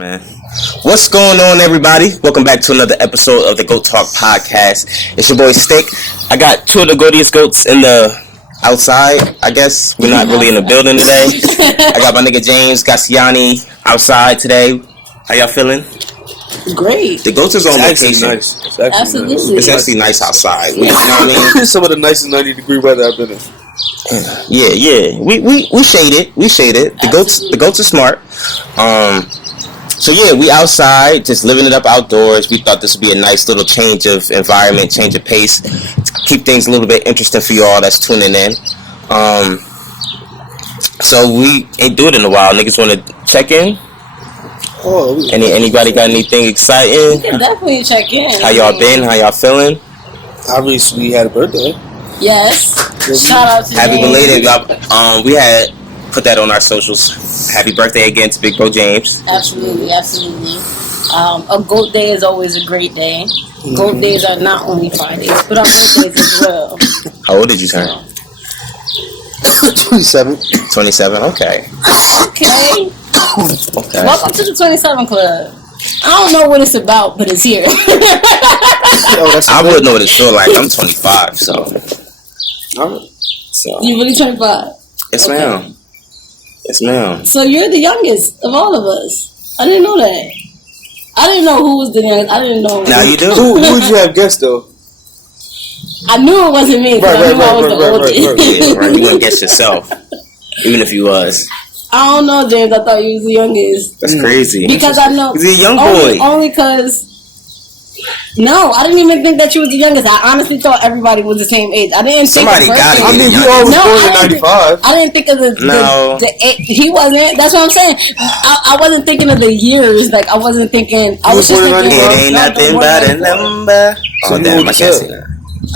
Man. What's going on, everybody? Welcome back to another episode of the Goat Talk podcast. It's your boy Stick. I got two of the goatiest goats in the outside, I guess. We're not really in the building today. I got my nigga James Gassiani outside today. How y'all feeling? Great. The goats is on vacation. Nice. Absolutely. Nice. It's actually nice outside. You know what I mean? Some of the nicest 90-degree weather I've been in. Yeah. We shade it. The goats are smart. So yeah, we outside, just living it up outdoors. We thought this would be a nice little change of environment, change of pace, keep things a little bit interesting for y'all that's tuning in. So we ain't do it in a while. Niggas want to check in? Anybody got anything exciting? You can definitely check in. How y'all been? How y'all feeling? I recently had a birthday. Yes. Shout out to Happy James. belated. We had put that on our socials. Happy birthday again to Big Bro James. Absolutely. A GOAT day is always a great day. Mm-hmm. GOAT days are not only Fridays, but our birthdays as well. How old did you turn? 27. 27, okay. Okay. Welcome to the 27 Club. I don't know what it's about, but it's here. I wouldn't know what it feel like. I'm 25, so. You really 25? Yes, ma'am. Yes, ma'am. So you're the youngest of all of us. I didn't know that. I didn't know who was the youngest. I didn't know. Now you do. Who would you have guessed, though? I knew it wasn't me because I knew I was the oldest. Yeah, right. You wouldn't guess yourself, even if you was. I don't know, James. I thought you was the youngest. That's crazy. Because I know. He's a young boy. Only because. No, I didn't even think that you was the youngest. I honestly thought everybody was the same age. I didn't think somebody got it. I mean, we all was born in 95. I didn't think of the he wasn't. That's what I'm saying. I wasn't thinking of the years. Like I wasn't thinking. I was just thinking. It ain't nothing but a number. So damn, I can't say that.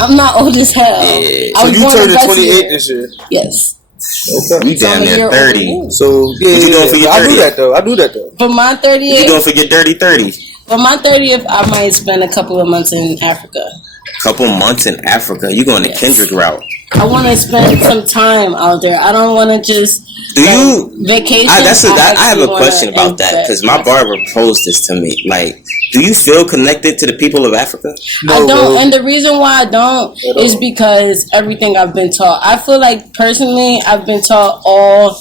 I'm not old as hell. Yeah. So you turned 28 this year. Yes. Okay. You down there 30. So what you doing for your 30th? I do that though. For my 30th. What you doing for your dirty 30? For my 30th, I might spend a couple of months in Africa. Couple months in Africa? You going the Kendrick route? I want to spend some time out there. I don't want to just vacation. I have a question about that because my barber posed this to me. Like, do you feel connected to the people of Africa? No, I don't, and the reason why I don't is because everything I've been taught. I feel like personally, I've been taught or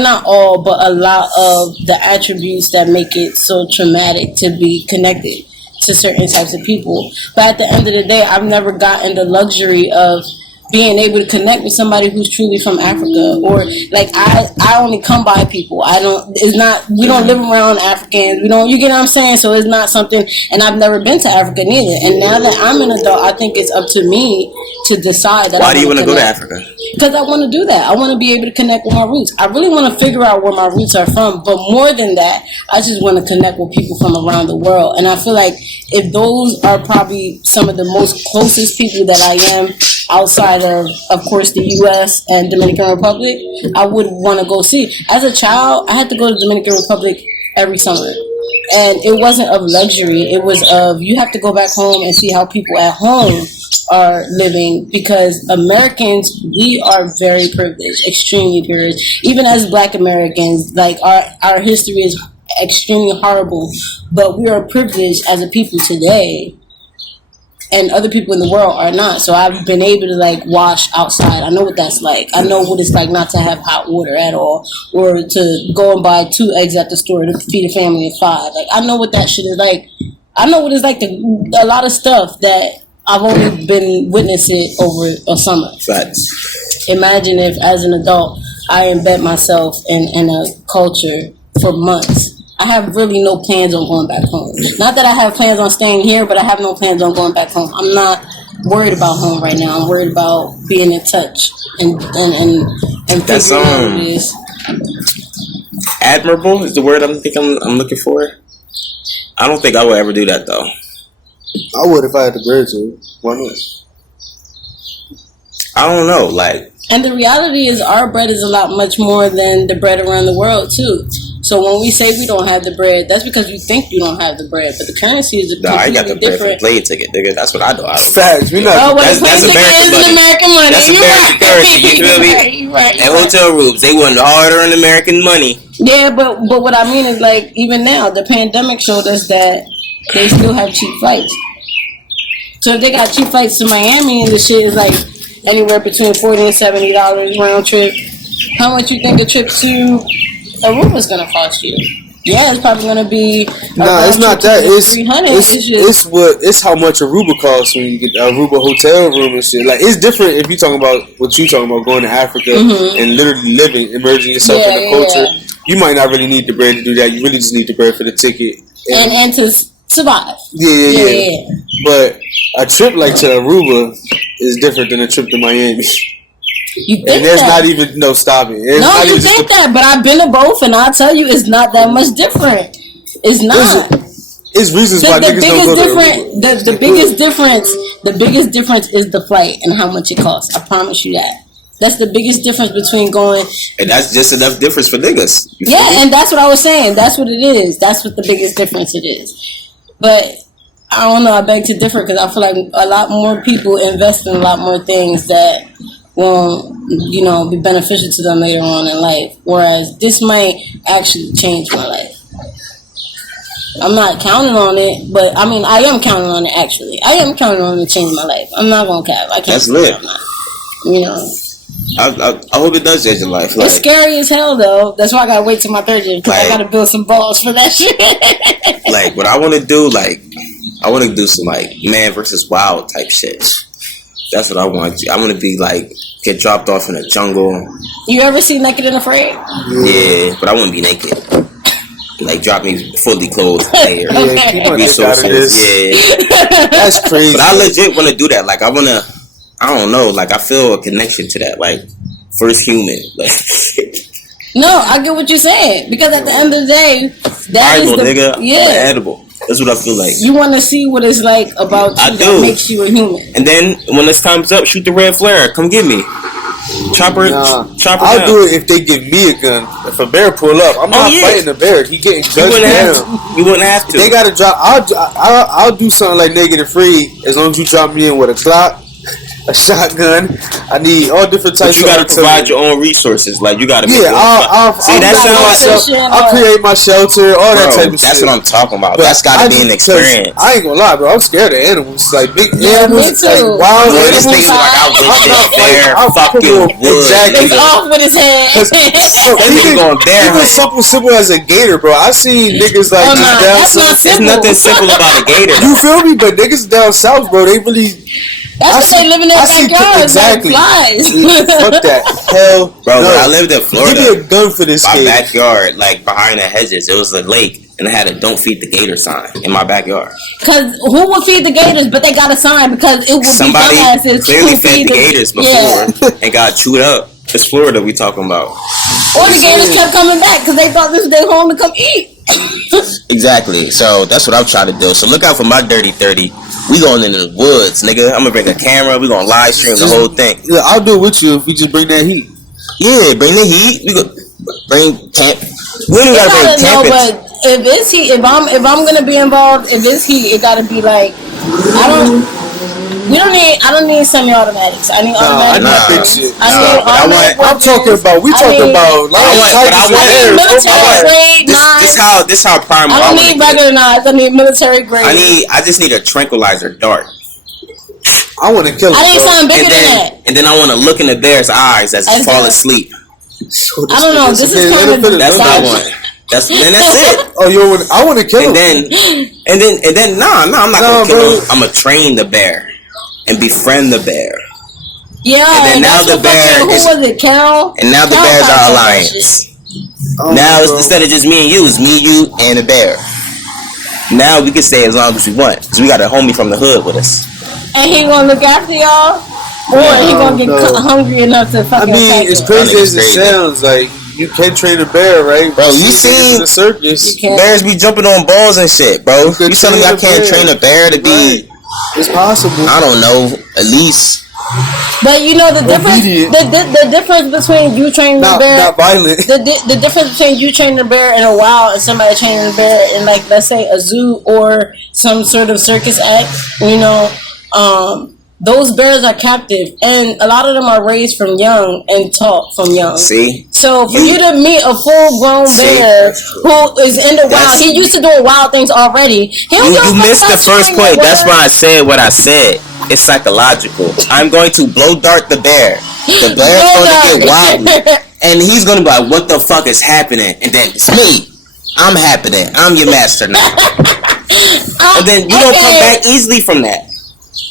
not all, but a lot of the attributes that make it so traumatic to be connected to certain types of people. But at the end of the day, I've never gotten the luxury of being able to connect with somebody who's truly from Africa, or like I only come by people. We don't live around Africans. You get what I'm saying? So it's not something, and I've never been to Africa neither. And now that I'm an adult, I think it's up to me to decide that. Why do you want to go to Africa? Because I want to do that. I want to be able to connect with my roots. I really want to figure out where my roots are from, but more than that, I just want to connect with people from around the world. And I feel like if those are probably some of the most closest people that I am outside of course, the U.S. and Dominican Republic, I would want to go see. As a child, I had to go to Dominican Republic every summer. And it wasn't of luxury. It was of, you have to go back home and see how people at home are living, because Americans, we are very privileged, extremely privileged. Even as Black Americans, like our history is extremely horrible, but we are privileged as a people today. And other people in the world are not. So I've been able to like wash outside. I know what that's like. I know what it's like not to have hot water at all, or to go and buy 2 eggs at the store to feed a family of 5. Like I know what that shit is like. I know what it's like a lot of stuff that I've only been witnessing over a summer. Facts. Imagine if, as an adult, I embed myself in a culture for months. I have really no plans on going back home. Not that I have plans on staying here, but I have no plans on going back home. I'm not worried about home right now. I'm worried about being in touch and that's figuring out what it is. Admirable is the word I'm looking for. I don't think I would ever do that though. I would if I had the bread to. Why not? I don't know, like. And the reality is, our bread is a lot much more than the bread around the world too. So when we say we don't have the bread, that's because you think you don't have the bread, but the currency is Nah, I got the bread for the different. plane ticket, nigga. That's what I do. Facts. We not. Oh, well, That's American money. That's American money. That's American currency. You feel me? Right. And hotel rooms, they want harder in American money. Yeah, but what I mean is, like, even now, the pandemic showed us that they still have cheap flights. So if they got cheap flights to Miami and the shit is like anywhere between $40 and $70 round trip, how much you think a trip to Aruba is gonna cost you? Yeah, it's probably gonna be. Nah, it's not that. $300. It's how much Aruba costs when you get the Aruba hotel room and shit. Like, it's different if you talking about what you talking about, going to Africa and literally living, immersing yourself in the culture. Yeah. You might not really need the bread to do that. You really just need the bread for the ticket and to survive. Yeah. But a trip like to Aruba is different than a trip to Miami. You think and there's that? not even no stopping. It's no, not you even think that, but I've been to both, and I'll tell you, it's not that much different. It's not. It's reasons why niggas don't go to Aruba. The biggest difference is the flight and how much it costs. I promise you that. That's the biggest difference between going. And that's just enough difference for niggas. Yeah, and that's what I was saying. That's what it is. That's what the biggest difference it is. But I don't know. I beg to differ because I feel like a lot more people invest in a lot more things that will, be beneficial to them later on in life. Whereas this might actually change my life. I'm not counting on it, but I mean, I am counting on it. Actually, I am counting on it to change my life. I'm not gonna cap. I can't. That's lit. I'm not. I hope it does change your life. Like, it's scary as hell, though. That's why I gotta wait till my 30th because I gotta build some balls for that shit. Like, what I want to do, I want to do some man versus wild type shit. That's what I want. I want to be get dropped off in the jungle. You ever see Naked and Afraid? Yeah, but I wouldn't be naked. Drop me fully clothed there. Okay. Resources. Yeah. That's crazy. But I legit want to do that. I don't know. I feel a connection to that. First human. No, I get what you're saying. Because at the end of the day, that edible, is nigga. Yeah. Edible. That's what I feel like. You want to see what it's like about you that makes you a human. And then when this time's up, shoot the red flare. Come get me. Chopper I'll down. do it if they give me a gun. If a bear pull up, I'm not fighting the bear. He getting gunned down. You wouldn't have to. They gotta drop. I'll do something like Naked and Free as long as you drop me in with a Glock, a shotgun. I need all different types. But you gotta provide your own resources. You gotta. I'll create my shelter. All that type of shit. That's what I'm talking about. That's gotta be an experience. I ain't gonna lie, bro. I'm scared of animals. Big animals, wild animals. I wish bear fucking would. Exactly. It's off with his head. Even something simple as a gator, bro. I seen niggas down south. There's nothing simple about a gator. You feel me? But niggas down south, bro, they really. That's why they live in their backyard. Exactly. Flies. Fuck that. Hell, bro. When I lived in Florida, give me a gun for this. My backyard, behind the hedges, it was a lake, and it had a "Don't feed the gator" sign in my backyard. Cause who would feed the gators? But they got a sign because it would somebody be dumbasses clearly fed the gators before and got chewed up. It's Florida we talking about. Or the gators kept coming back because they thought this was their home to come eat. Exactly. So that's what I'm trying to do. So look out for my dirty 30. We going into the woods, nigga. I'm gonna bring a camera. We gonna live stream the whole thing. Yeah, I'll do it with you if we just bring that heat. Yeah, bring the heat. We go bring camp. We don't gotta bring camping. But if it's heat, if I'm gonna be involved, if it's heat, it gotta be I don't need semi-automatics. I need automatic. I'm talking about. We talking about. This how prime. I don't need regular knives. I need military grade. I just need a tranquilizer dart. I want to kill him. I need something bigger than that. And then I want to look in the bear's eyes as he fall asleep. I don't know. This is kind of. That's what I want. That's it. Oh, I want to kill him. And then, I'm not gonna kill him. I'm gonna train the bear and befriend the bear. Yeah. And then now the bear who was it, Carol? And now the bear's our alliance. Now instead of just me and you, it's me, you, and the bear. Now we can stay as long as we want because we got a homie from the hood with us. And he gonna look after y'all, or he gonna get hungry enough to fucking. As crazy as it sounds, you can train a bear, right? Bro, you seen the circus? Bears be jumping on balls and shit, bro. You telling me I can't train a bear to be? It's possible. I don't know, at least But you know the difference. Obedient. The difference between you training the bear. Not violent. The difference between you training a bear in a wild and somebody training a bear in, like, let's say a zoo or some sort of circus act. You know, those bears are captive, and a lot of them are raised from young and taught from young. See? So for you to meet a full-grown bear who is in the wild, he used to doing wild things already. You missed the first point. That's why I said what I said. It's psychological. I'm going to blow dart the bear. The bear's going to get wild, and he's going to be like, "What the fuck is happening?" And then it's me. I'm happening. I'm your master now. And then you don't come back easily from that.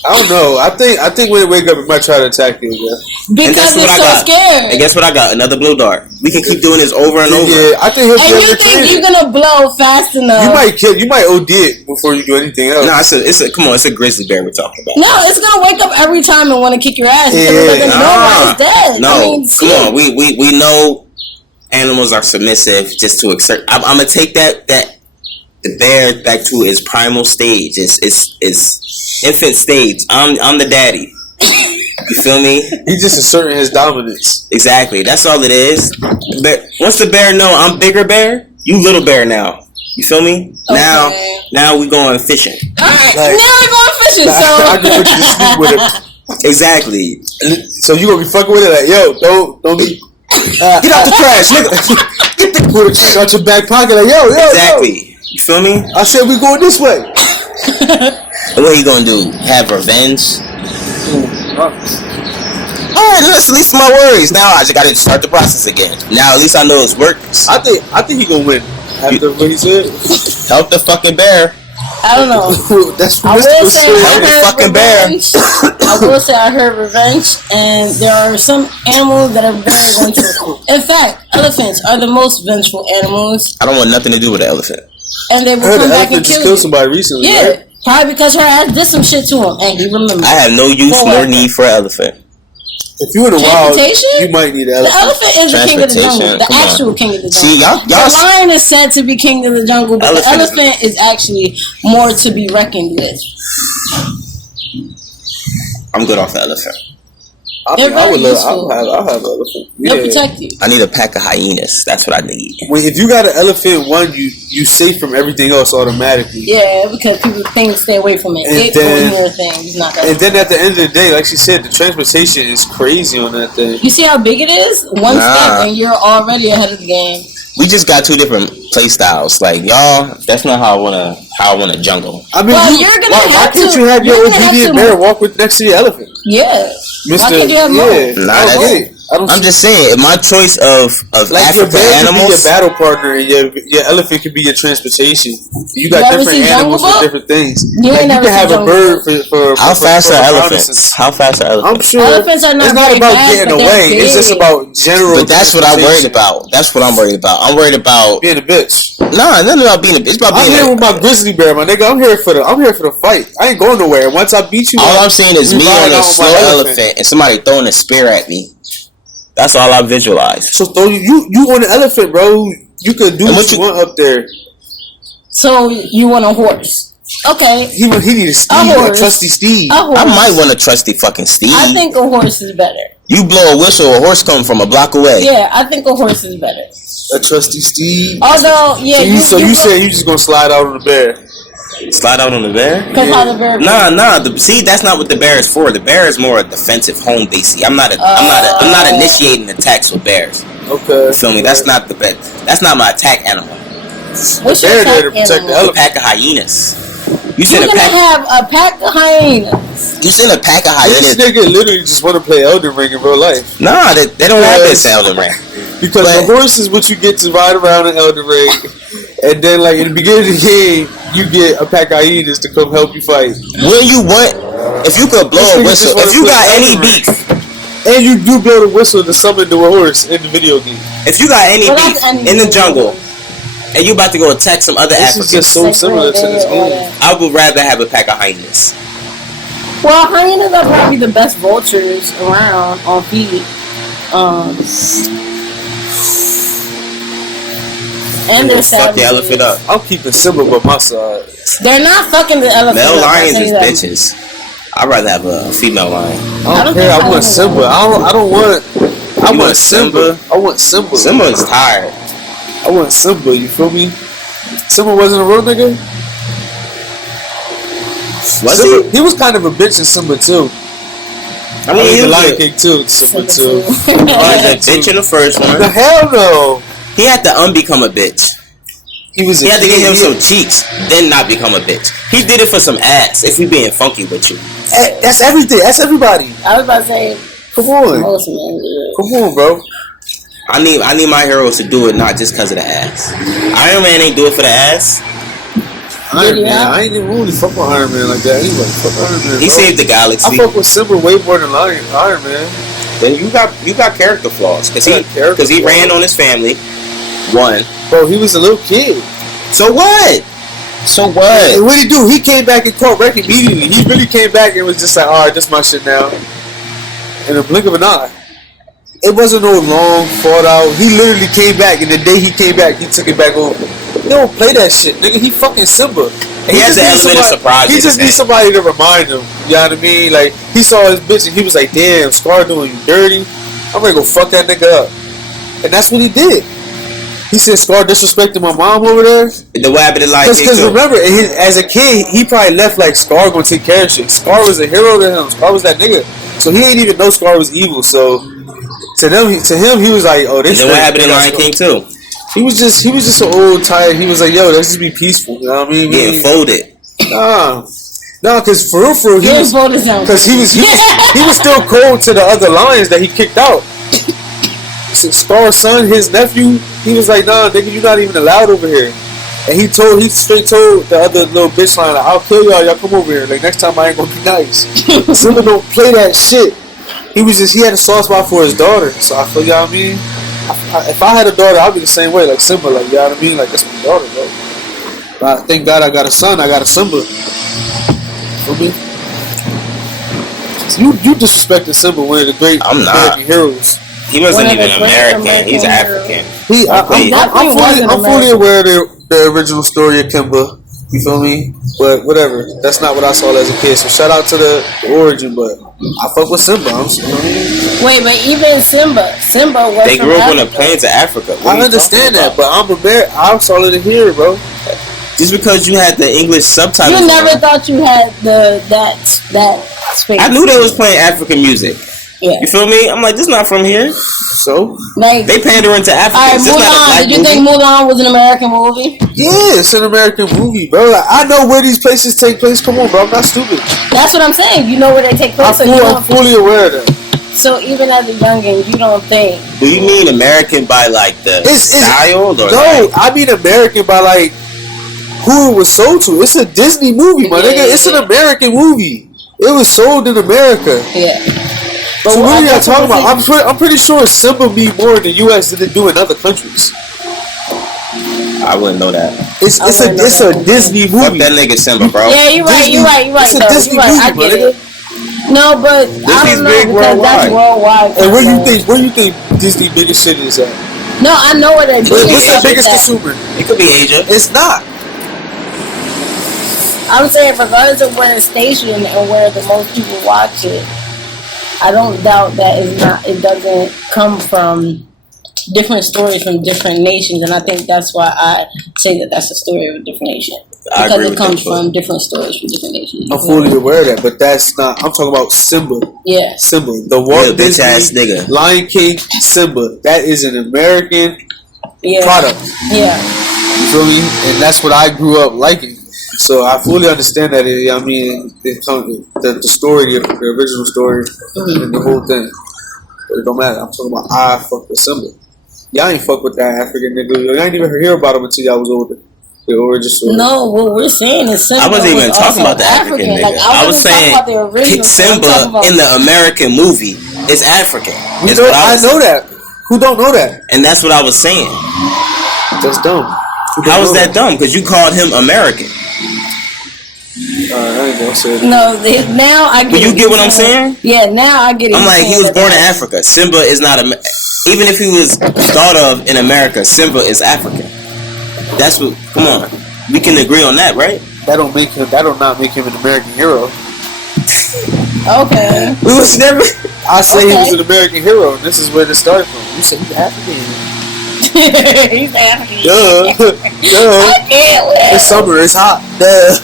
I don't know. I think when they wake up, it might try to attack you. Yeah. Because they're so scared. And guess what I got? Another blow dart. We can keep doing this over and over. Yeah, I think he'll be able to train you're gonna blow fast enough? You might OD it before you do anything else. No, it's a grizzly bear we're talking about. No, it's gonna wake up every time and want to kick your ass because it doesn't know why it's dead. No, come on. We know animals are submissive just to exert. I'm gonna take that the bear back to its primal stage. It's infant stage. I'm the daddy. You feel me? He's just asserting his dominance. Exactly. That's all it is. But once the bear know I'm bigger bear, you little bear now. You feel me? Okay. Now we going fishing. All right. Now we going fishing. So I can put you to sleep with it. Exactly. So you gonna be fucking with it like, yo, don't be. Get out the trash, nigga. Get the put it out your back pocket like, yo. Exactly. You feel me? I said we going this way. And what are you gonna do? Have revenge? Alright, that's at least my worries. Now I just gotta start the process again. Now at least I know it works. I think he gonna win. After what he said. Help the fucking bear. I don't know. That's I will say help the fucking revenge. I will say I heard revenge, and there are some animals that are very vengeful. In fact, elephants are the most vengeful animals. I don't want nothing to do with an elephant. And they will come back and kill you. Somebody recently. Yeah, right? probably because her ass did some shit to him, and he remembered. I have no use nor need for an elephant. If you in the wild, you might need an elephant. The elephant is the king of the jungle. The actual king of the jungle. See, y'all. The lion is said to be king of the jungle, but the elephant is actually more to be reckoned with. I'm good off the elephant. I'll have an elephant. They'll protect you. I need a pack of hyenas. That's what I need. If you got an elephant, you safe from everything else automatically. Yeah, because people stay away from it. And then at the end of the day, like she said, the transportation is crazy on that thing. You see how big it is? One step and you're already ahead of the game. We just got two different play styles. Like y'all, that's not how I want to jungle. I mean, why can't you have your obedient bear walk next to the elephant? Yeah. Why can't you have more? I'm just saying, my choice of like African your bear animals. Could be your battle partner, and your elephant could be your transportation. You got different animals for different things. You can have a bird for how fast are elephants? How fast are elephants? I'm sure elephants are not. It's not about getting away. It's just about general. But that's what I'm worried about. I'm worried about being a bitch. Nah, nothing about being a bitch. I'm here with my grizzly bear, my nigga. I'm here for the fight. I ain't going nowhere. Once I beat you, all I'm saying is me on a slow elephant and somebody throwing a spear at me. That's all I visualize. So throw you on an elephant, bro. You could do what you want up there. So you want a horse? Okay. He need a steed, a trusty steed. I might want a trusty fucking steed. I think a horse is better. You blow a whistle, a horse come from a block away. Yeah, I think a horse is better. A trusty steed. Although, yeah. So you saying you just gonna slide out on the bear? Slide out on the bear? Because how the bear? Nah. See, that's not what the bear is for. The bear is more a defensive home basey. I'm not initiating attacks with bears. Okay. You feel me? That's not the bet. That's not my attack animal. What's your attack to protect animal? the elephant. A pack of hyenas. You're gonna have a pack of hyenas. You seen a pack of hyenas? This nigga literally just want to play Elden Ring in real life. Nah, they don't have this Elden Ring. Because the horse is what you get to ride around in Elden Ring, and then like in the beginning of the game, you get a pack of hyenas to come help you fight. When you want, if you could blow a whistle, if you got any beef, and you do blow the whistle to summon the horse in the video game. If you got any beef in the jungle, and you about to go attack some other Africans, this is just so similar to this game. I would rather have a pack of hyenas. Well, hyenas are probably the best vultures around on feet. And they're fuck the elephant up. I'm keeping Simba by my side. They're not fucking the elephant. Male lions is bitches. I'd rather have a female lion. I don't care. I want Simba. I don't want. I want Simba. I want Simba. Simba is tired. I want Simba. You feel me? Simba wasn't a real nigga. Was Simba, he? He was kind of a bitch in Simba too. I mean, he the was Lion King too. Simba too. he was a bitch in the first one. The hell no. He had to unbecome a bitch. He had to give him some cheeks, then not become a bitch. He did it for some ass. If we being funky with you, that's everything. That's everybody. I was about to say, come on, come on, bro. I need my heroes to do it not just because of the ass. Iron Man ain't do it for the ass. Iron Man, I ain't even really fuck with Iron Man like that. Anyway, fuck Iron Man. He saved the galaxy. I fuck with Simba way more than Iron Man. Then you got character flaws because he ran on his family. One. Bro, he was a little kid. So what? And what he do? He came back and caught wreck immediately. He really came back and was just like, alright, this is my shit now. In a blink of an eye. It wasn't no long fought out. He literally came back, and the day he came back, he took it back over. He don't play that shit, nigga. He fucking Simba. And he has the element of surprise. He just needs somebody to remind him. You know what I mean? Like, he saw his bitch and he was like, damn, Scar doing you dirty. I'm gonna go fuck that nigga up. And that's what he did. He said Scar disrespected my mom over there. The way happened to Lion King. Because remember, as a kid, he probably left like Scar gonna take care of shit. Scar was a hero to him. Scar was that nigga. So he ain't even know Scar was evil. So to him, he was like, oh, this. And then what happened in Lion King too? He was just an old tired. He was like, yo, let's just be peaceful. You know what I mean? Getting folded. Nah, because for real, he was still cold to the other lions that he kicked out. Scar's son, his nephew, he was like, nah, nigga, you not even allowed over here. And he straight told the other little bitch lion, I'll kill y'all come over here. Like, next time I ain't gonna be nice. Simba don't play that shit. He had a soft spot for his daughter. So I feel, you know what I mean? If I had a daughter, I'd be the same way, like Simba, like, you know what I mean? Like, that's my daughter, bro. But thank God I got a son, I got a Simba. Feel me? You disrespected Simba, one of the great American heroes. He wasn't even American. He's African. I'm fully aware of the original story of Kimba. You feel me? But whatever. That's not what I saw as a kid. So shout out to the origin, but I fuck with Simba. Wait, but even Simba was they grew up on the plains of Africa. I understand that, but I'm American. I saw it here, bro. Just because you had the English subtitles. You never thought you had that space. I knew they was playing African music. Yeah. You feel me? I'm like, this is not from here. So? Like, they pandering to Africa. Alright, Mulan. Did you think Mulan was an American movie? Yeah, it's an American movie, bro. Like, I know where these places take place. Come on, bro. I'm not stupid. That's what I'm saying. You know where they take place. I'm fully aware of that. So even as a youngin, you don't think. Do you mean American by like the style? Or no, I mean American by like who it was sold to. It's a Disney movie, my nigga. It's an American movie. It was sold in America. Yeah. But so what are y'all talking about? I'm pretty sure Simba mean more in the U.S. than they do in other countries. I wouldn't know that. It's a Disney movie. Fuck that nigga Simba, bro. Yeah, you're right. It's a Disney movie, I get it. No, but Disney's I don't know big because that's worldwide. And where do you think Disney biggest shit is at? No, I know where they're doing. What's the biggest consumer? It could be Asia. It's not. I'm saying regardless of where it's stationed and where the most people watch it, I don't doubt that it doesn't come from different stories from different nations, and I think that's why I say that that's a story of a different nation. Because it comes from different stories from different nations. I'm fully aware of that, but that's not. I'm talking about Simba. Yeah. Simba. The Walt Disney Lion King Simba. That is an American product. Yeah. You feel me? And that's what I grew up liking. So I fully understand that. I mean, the story, the original story, and the whole thing. But it don't matter. I'm talking about I fuck with Simba. Y'all ain't fuck with that African nigga. Y'all ain't even hear about him until y'all was older. The origin story. No, what we're saying is Simba. I wasn't even talking about the African nigga. Like, I was saying Simba in the American movie is African. I know that. Who don't know that? And that's what I was saying. That's dumb. How is that dumb? Because you called him American. I ain't gonna say that. No, now I get it. You get what I'm saying? Yeah, now I get it. I'm like, he was born in Africa. Simba is not even if he was thought of in America, Simba is African. That's what. Come on, we can agree on that, right? That don't not make him an American hero. Okay. We was never. I say he was Okay. an American hero, and this is where it started from. You said he's African. He's African. Duh. I can't wait. It's summer. It's hot. Duh.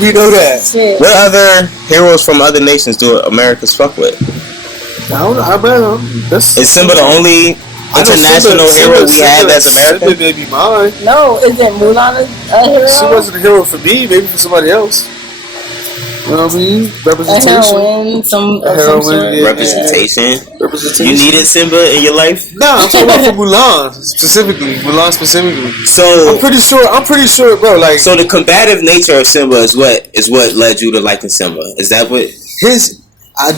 We know that. Shit. What other heroes from other nations do Americans fuck with? I don't know. I bet that's. Is Simba the only international hero we have as American? Simba may be mine. No, is it Mulan a hero? She wasn't a hero for me. Maybe for somebody else. You know what I mean? A Representation. heroine, some heroine, sort. yeah. Representation. Representation. You needed Simba in your life? Nah, I'm talking about for Mulan specifically. So I'm pretty sure, bro. Like, so the combative nature of Simba is what led you to liking Simba. Is that what? his,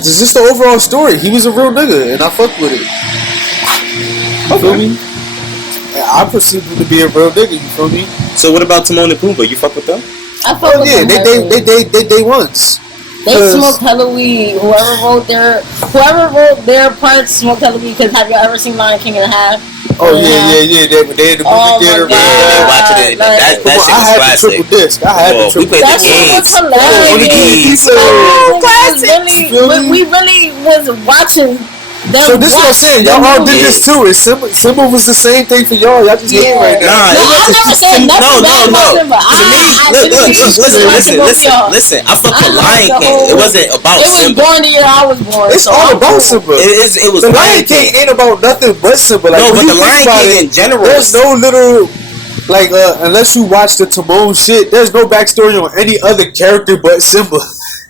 just the overall story. He was a real nigga, and I fucked with it. You feel me? I perceive him to be a real nigga. You feel me? So what about Timon and Pumbaa? You fuck with them? I fuck with them. They once. They smoked hella weed. Whoever wrote their parts smoked hella weed. Because have you ever seen Lion King and a Half? Oh yeah. They in the movie theater. God. They watching it. That shit was I had classic. the triple disc. I had the We triple. played That the shit was games. hilarious. We really was watching. So this is what I'm saying. Y'all all did this too. Simba was the same thing for y'all. Y'all just hating right now. Nah, No, I never said nothing bad about Simba. To me, listen. I fuck with Lion King. It wasn't about It was Simba. born the year I was born. It's so all I'm about cool. Simba. It was The Lion Lion King King. ain't about nothing but Simba. Like, No, when but you the think Lion about King in general. There's no little, like, unless you watch the Timon shit, there's no backstory on any other character but Simba.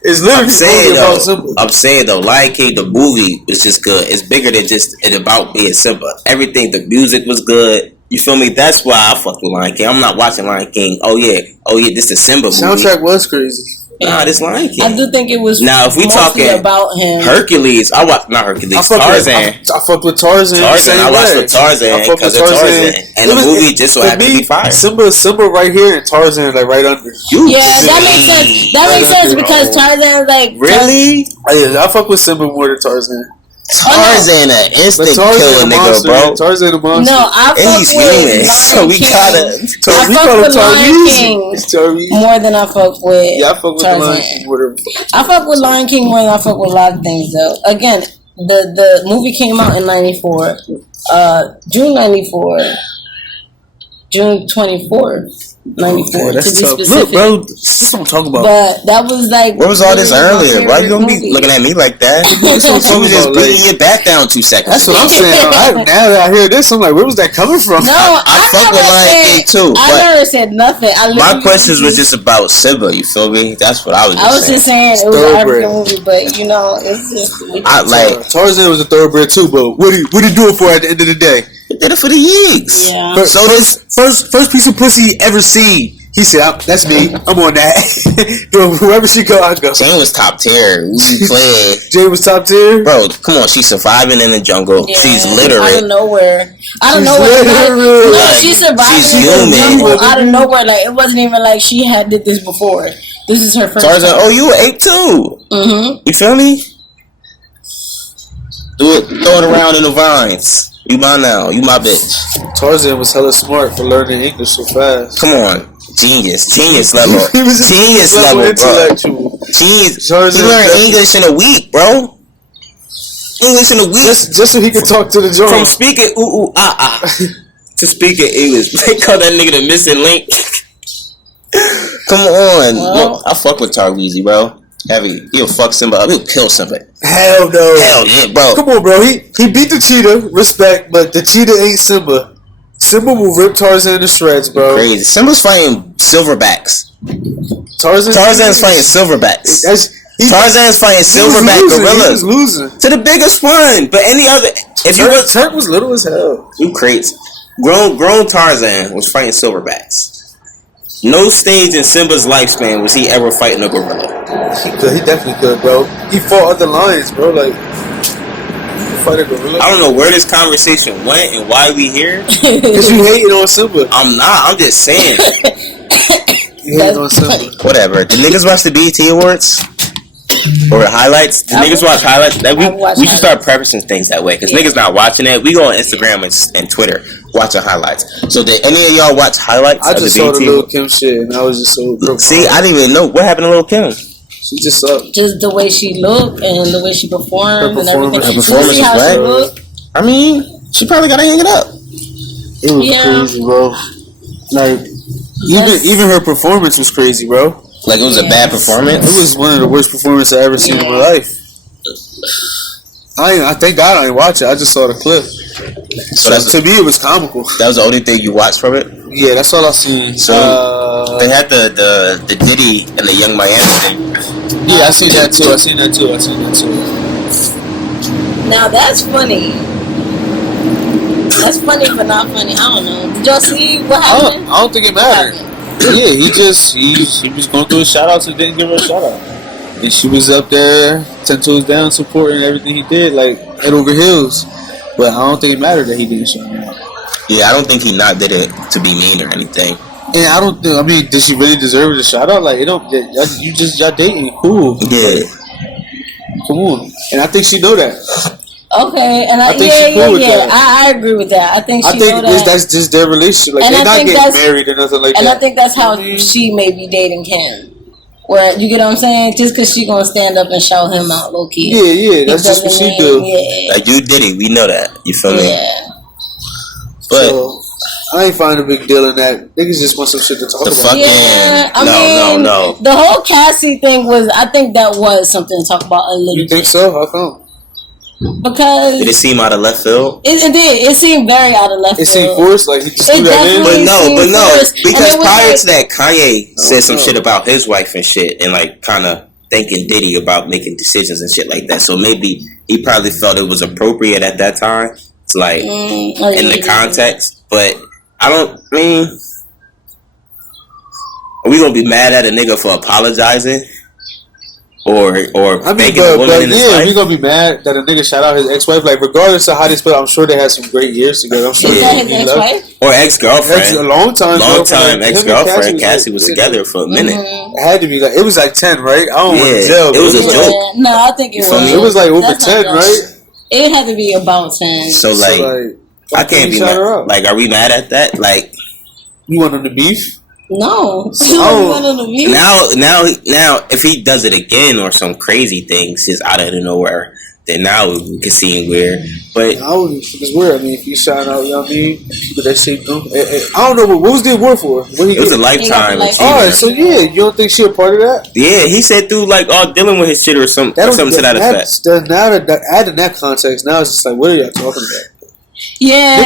It's literally only about Simba. I'm saying though, Lion King the movie was just good. It's bigger than just it about being Simba. Everything, the music was good. You feel me? That's why I fuck with Lion King. I'm not watching Lion King. Oh yeah, this is Simba movie. Soundtrack was crazy. Nah, this Lion King. I do think it was now if we mostly talking about him. Hercules, I watch not Hercules. Tarzan. I fucked with Tarzan. I watched with Tarzan because of Tarzan, and the movie just so happened to be fire. Simba right here and Tarzan like right under. Yeah, that makes sense. That makes sense because Tarzan like really. I fuck with Simba more than Tarzan. Tarzan an instant killer nigga, bro. Tarzan a monster. No, I fuck with Lion so we King. gotta. I fuck with Lion King more than I fuck with. Yeah, I fuck with Tarzan. Lion King more than. I fuck with Lion King more than I fuck with a lot of things though. Again, the movie came out in '94, June '94, June 24th. 94 to be specific. Look, bro, this is what I'm talking about. But that was like. Where was all this earlier? Why you don't be looking at me like that? You was just beating your back down 2 seconds. That's what I'm saying. Now that I hear this, I'm like, where was that coming from? No, I fuck with Lion King too. I never said nothing. My questions was just about Simba. You feel me? That's what I was. I was just saying it was an African movie, but you know, it's just. I like Tarzan was a thoroughbred too, but what he do it for at the end of the day? He did it for the Yeeks. Yeah. So this first piece of pussy ever seen. He said, "That's me. I'm on that." Whoever she go, I go. Jane was top tier. We playing. Jane was top tier, bro. Come on, she's surviving in the jungle. Yeah, she's literate. Out of nowhere. No, she's surviving she's in the human. jungle out of nowhere. Like it wasn't even like she had did this before. This is her first. Tarzan, time. oh, you an ape too. Mm-hmm. You feel me? Do it. Throw it around in the vines. You mine now. You my bitch. Tarzan was hella smart for learning English so fast. Come on. Genius level. Genius level, bro. Genius. He learned English in a week, bro. English in a week. Just so he could talk to the joint. From speaking ooh ah to speaking English. They call that nigga the missing link. Come on. Well, I fuck with Tarweezy, bro. Heavy. He'll fuck Simba up. He'll kill Simba. Hell no. Hell yeah, bro. Come on, bro. He beat the cheetah. Respect, but the cheetah ain't Simba. Simba will rip Tarzan to shreds, bro. Crazy. Simba's fighting silverbacks. Tarzan's fighting silverbacks. Tarzan's fighting silverback gorillas. He was losing to the biggest one. But any other, if you was Turk was little as hell. You crazy. Grown Tarzan was fighting silverbacks. No stage in Simba's lifespan was he ever fighting a gorilla. He definitely could, bro. He fought other lions, bro. Like, you can fight a gorilla. I don't know where this conversation went and why we here. Because you hating on Simba. I'm not. I'm just saying. You hating on Simba. Whatever. Did niggas watch the BET Awards? Or highlights? Did niggas watch highlights? We should start prefacing things that way. Because niggas not watching it. We go on Instagram and Twitter watching highlights. So did any of y'all watch highlights? I just saw the Lil' Kim shit and I was just so broke. See, I didn't even know what happened to Lil' Kim. She just sucked. Just the way she looked and the way she performed and everything. Her performance how was she whack. looked. I mean, she probably gotta hang it up. It was crazy, bro. Like even her performance was crazy, bro. Like it was a bad performance. It was one of the worst performances I ever seen in my life. I thank God I didn't watch it. I just saw the clip. So To me, it was comical. That was the only thing you watched from it. Yeah, that's all I seen. So they had the Diddy and the Young Miami thing. Yeah, I seen that too. Now that's funny. That's funny, but not funny. I don't know. Did y'all see what happened? I don't think it mattered. Yeah, he was going through his shout outs and didn't give her a shout out. And she was up there 10 toes down supporting everything he did, like head over heels. But I don't think it mattered that he didn't shout him out. Yeah, I don't think he not did it to be mean or anything. And I don't think, I mean, did she really deserve a shout out? Like, y'all dating, cool. Yeah. Come on. And I think she know that. Okay, and I think she cool with that. I agree with that. I think that's just their relationship. Like, they're not getting married or nothing like that. And I think that's how she may be dating Kim. Where, you get what I'm saying? Just because she gonna stand up and shout him out low key. Yeah, that's just what she do. Yeah. Like, you did it. We know that. You feel me? Yeah. But so, I ain't find a big deal in that. Niggas just want some shit to talk about. Yeah, No. The whole Cassie thing was, I think that was something to talk about a little bit. You think so? How come? Because did it seem out of left field? It did. It seemed very out of left field. It seemed forced, like he just threw that in. But no, because prior to that, Kanye said some know. shit about his wife and shit, and like kind of thanking Diddy about making decisions and shit like that. So maybe he probably felt it was appropriate at that time, it's like in the context. But are we gonna be mad at a nigga for apologizing? Or thanking a woman in his life? We gonna be mad that a nigga shout out his ex-wife. Like, regardless of how they split, I'm sure they had some great years together. I'm sure is that his ex-wife? Or ex-girlfriend. A long time ex-girlfriend. Cassie was together for a minute. It had to be like, it was like 10, right? I don't want to tell. It was a joke. No, I think it was. It was like over 10, right? It had to be about 10. So like I can't be mad. Like, are we mad at that? Like, you want them to beef? No. Now, if he does it again or some crazy things just out of nowhere, then now we can see him weird. But it's weird. I mean, if you shout out, you know what I mean, people that shit do. I don't know what was the award for. It was a lifetime. Alright, so yeah, you don't think she a part of that? Yeah, he said through like dealing with his shit or something to that effect. Now add in that context, now it's just like, what are y'all talking about? Yeah,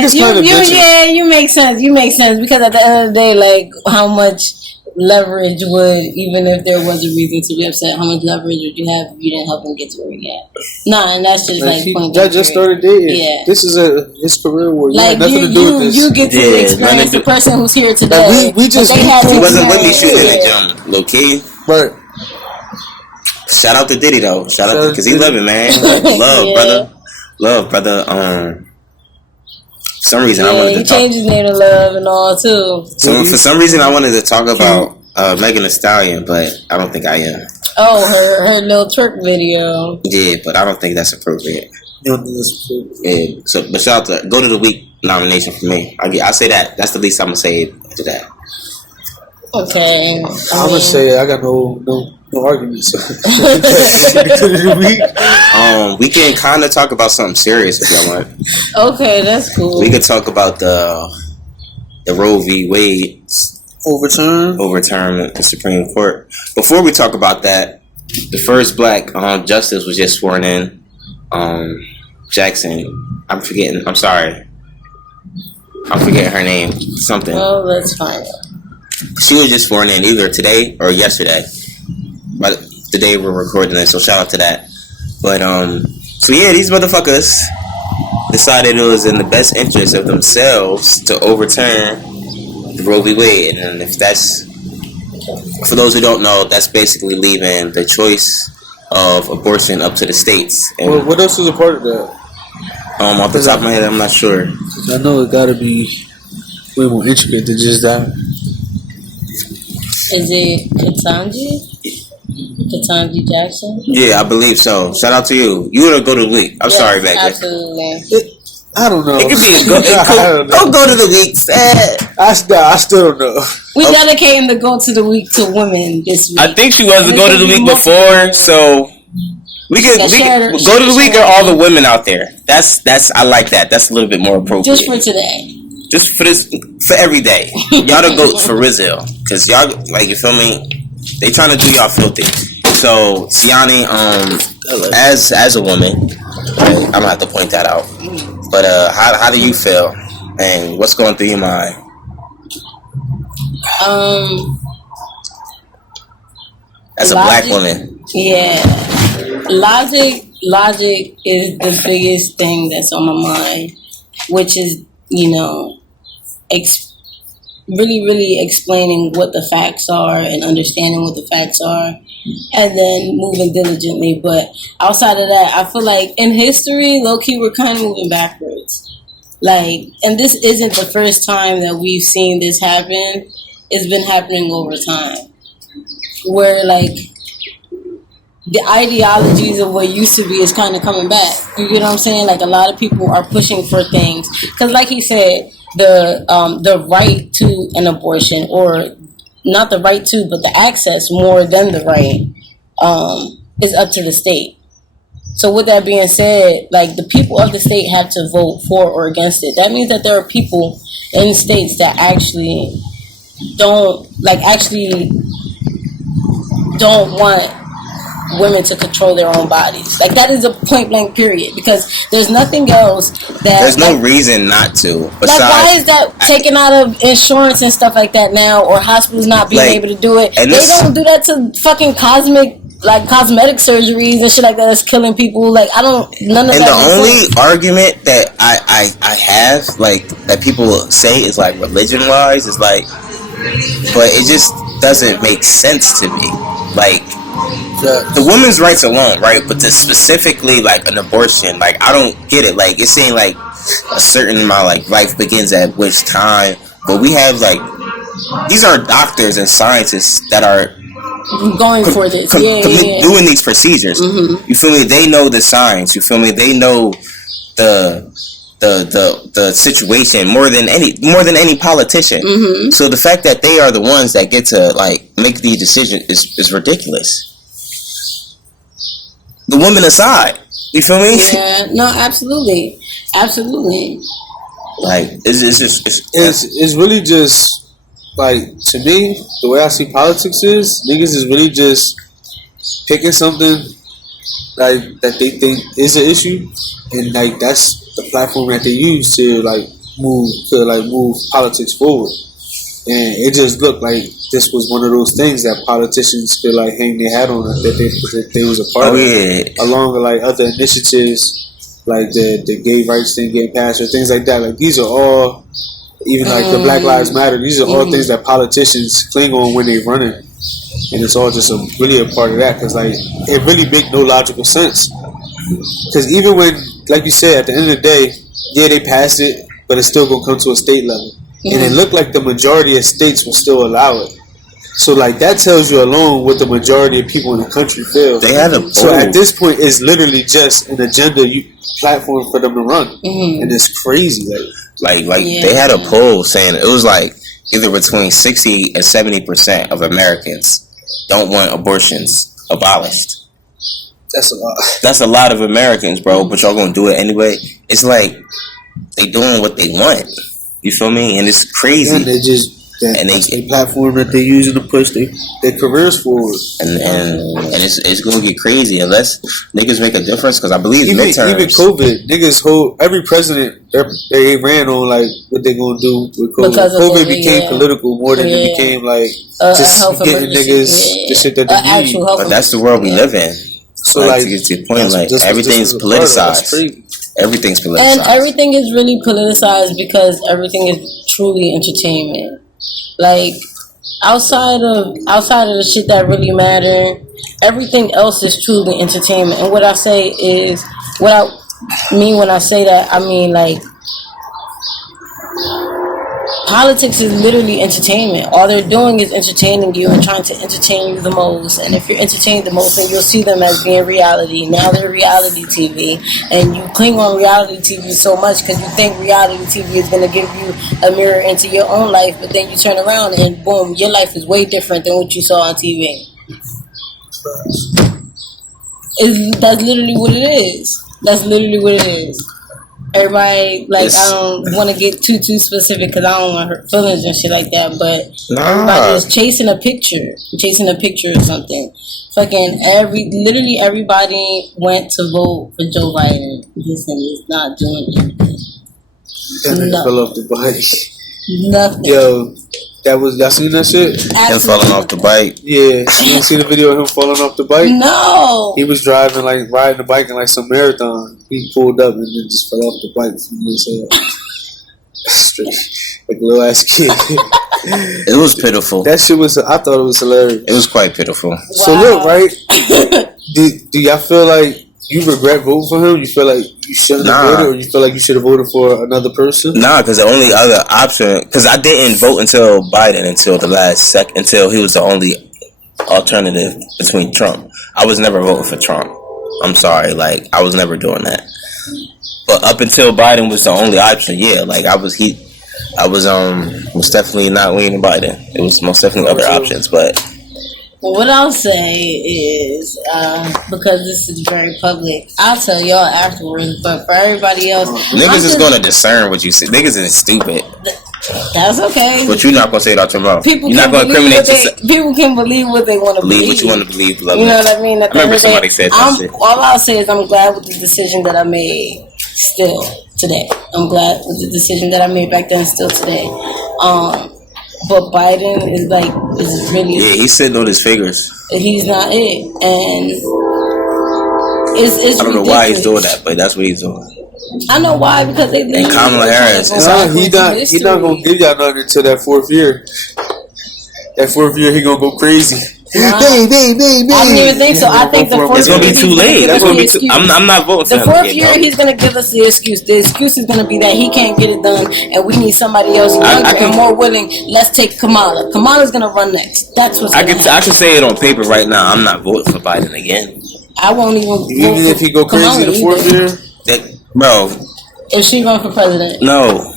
you make sense. You make sense because at the end of the day, like, how much leverage would, even if there was a reason to be upset, how much leverage would you have if you didn't help him get to where he got? Nah, and that's just like point. That just started dating. Yeah, this is his career war. Like, nothing to do with this. You get to experience the person who's here today. Like, we just he wasn't with me shooting in the gym, low key. But shout out to Diddy though. Shout out because he living, man. Love, brother. For some reason, I wanted to change his name to Love and all too. So for some reason, I wanted to talk about Megan Thee Stallion, but I don't think I am. Oh, her little twerk video. Yeah, but I don't think that's appropriate. Yeah. So, but shout out to go to the week nomination for me. I say that. That's the least I'm gonna say to that. Okay. I'm gonna say I got no arguments. We can kind of talk about something serious if y'all want. Okay, that's cool. We could talk about the Roe v. Wade overturn at the Supreme Court. Before we talk about that, the first black justice was just sworn in. Jackson. I'm forgetting her name. Something. Oh, that's fine. She was just sworn in either today or yesterday. But the day we're recording it, so shout out to that. But so yeah, these motherfuckers decided it was in the best interest of themselves to overturn the Roe v. Wade, and if that's, for those who don't know, that's basically leaving the choice of abortion up to the states. And well, what else is a part of that? Off the top of my head, I'm not sure. I know it gotta be way more intricate than just that. Is it Ketanji Jackson? Yeah, I believe so. Shout out to you. You want to go to the week. I'm sorry, Becky. Absolutely. I don't know. It could be go to the weeks. I still don't know. We dedicating the go to the week to women this week. I think she was the go to the week before, so we could go to the week or all the women out there. That's I like that. That's a little bit more appropriate. Just for today. Just for every day. Y'all the goats for Rizzo, cause y'all like you feel me. They trying to do y'all filthy. So Siani, as a woman, I'm gonna have to point that out. But how do you feel, and what's going through your mind? As a black woman, yeah, logic is the biggest thing that's on my mind, which is really explaining what the facts are and understanding what the facts are, and then moving diligently. But outside of that, I feel like in history, low-key, we're kind of moving backwards. Like, and this isn't the first time that we've seen this happen. It's been happening over time. Where, like, the ideologies of what used to be is kind of coming back. You get what I'm saying? Like, a lot of people are pushing for things. Because, like he said, the right to an abortion, or not the right to, but the access more than the right, is up to the state. So with that being said, like, the people of the state have to vote for or against it. That means that there are people in states that actually don't want women to control their own bodies. Like, that is a point blank period, because there's nothing else that there's no reason not to. Besides, like, why is that taken out of insurance and stuff like that now, or hospitals not being able to do it? They don't do that to fucking cosmetic surgeries and shit like that that's killing people. Like, none of that. And the only argument that I have, like, that people say is like religion wise is like, but it just doesn't make sense to me. Like, the women's rights alone, right? But to specifically like an abortion, like, I don't get it. Like, it's saying like a certain amount, like, life begins at which time, but we have like, these are doctors and scientists that are going for this, doing these procedures. Mm-hmm. You feel me? They know the science. You feel me? They know the situation more than any politician. Mm-hmm. So the fact that they are the ones that get to like make the decision is ridiculous. The woman aside, you feel me? Yeah, no, absolutely. Like, it's really just, like, to me, the way I see politics is, niggas is really just picking something like that they think is an issue, and like that's the platform that they use to move politics forward. And it just looked like this was one of those things that politicians could like hang their hat on, that they was a part of, along with like other initiatives like the gay rights thing getting passed or things like that. Like, these are all, even like the Black Lives Matter, these are all things that politicians cling on when they running, and it's all just really a part of that, because like it really make no logical sense. Because even when, like you said, at the end of the day, yeah, they passed it, but it's still gonna come to a state level. And it looked like the majority of states will still allow it. So, like, that tells you alone what the majority of people in the country feel. They had a poll. So at this point, it's literally just an agenda platform for them to run, and it's crazy. They had a poll saying it was like either between 60 and 70% of Americans don't want abortions abolished. That's a lot. That's a lot of Americans, bro. But y'all gonna do it anyway. It's like they doing what they want. You feel me? And it's crazy. And that's a platform that they using to push their careers forward. And it's gonna get crazy unless niggas make a difference. Because I believe even COVID, niggas every president they ran on like what they gonna do with COVID. COVID became political more than it became like just getting niggas the shit that they need. But that's the world we live in. So like to get to your point, like everything's politicized. Everything's politicized. And everything is really politicized because everything is truly entertainment. Like, outside of the shit that really matter, everything else is truly entertainment. And what I say is, what I mean when I say that, I mean like politics is literally entertainment. All they're doing is entertaining you and trying to entertain you the most. And if you're entertained the most, then you'll see them as being reality. Now they're reality TV. And you cling on reality TV so much because you think reality TV is going to give you a mirror into your own life. But then you turn around and boom, your life is way different than what you saw on TV. That's literally what it is. That's literally what it is. Everybody, like, I don't want to get too specific because I don't want to hurt feelings and shit like that, but everybody is chasing a picture or something. Fucking literally everybody went to vote for Joe Biden. This thing is not doing anything. That fell off the bike. Nothing. Yo, y'all seen that shit? Him falling off the bike. Yeah, you didn't see the video of him falling off the bike? No. He was riding the bike in like some marathon. He pulled up and then just fell off the bike from his head. Like a little ass kid. It was pitiful. That shit was. I thought it was hilarious. It was quite pitiful. Wow. So look, right? do y'all feel like you regret voting for him? You feel like you shouldn't have voted, or you feel like you should have voted for another person? Nah, because the only other option, because I didn't vote until Biden until the last second, until he was the only alternative between Trump. I was never voting for Trump. I'm sorry, like I was never doing that. But up until Biden was the only option, yeah, like I was most definitely not leaning Biden. It was most definitely other options, but. Well, what I'll say is, because this is very public, I'll tell y'all afterwards, but for everybody else... Niggas is going to discern what you say. Niggas is stupid. That's okay. But you're not going to say it out your mouth. You're not going to incriminate yourself. People can believe what they want to believe. Believe what you want to believe. You know what I mean? I remember somebody said that. All I'll say is I'm glad with the decision that I made still today. I'm glad with the decision that I made back then still today. But Biden is really... Yeah, he's sitting on his figures. He's not it. And it's I don't know ridiculous. why he's doing that, but that's what he's doing. I know why, because they... And Kamala Harris. He's not going to give y'all nothing until that fourth year. That fourth year, he going to go crazy. Wow. I didn't even think so. I think the fourth year... It's going to be too late. That's going to be too... I'm not voting for him. The fourth year, he's going to give us the excuse. The excuse is going to be that he can't get it done, and we need somebody else younger and more willing. Let's take Kamala. Kamala's going to run next. That's what's going to happen. I can say it on paper right now. I'm not voting for Biden again. I won't even if he go crazy the fourth year? Bro. If she run for president. No.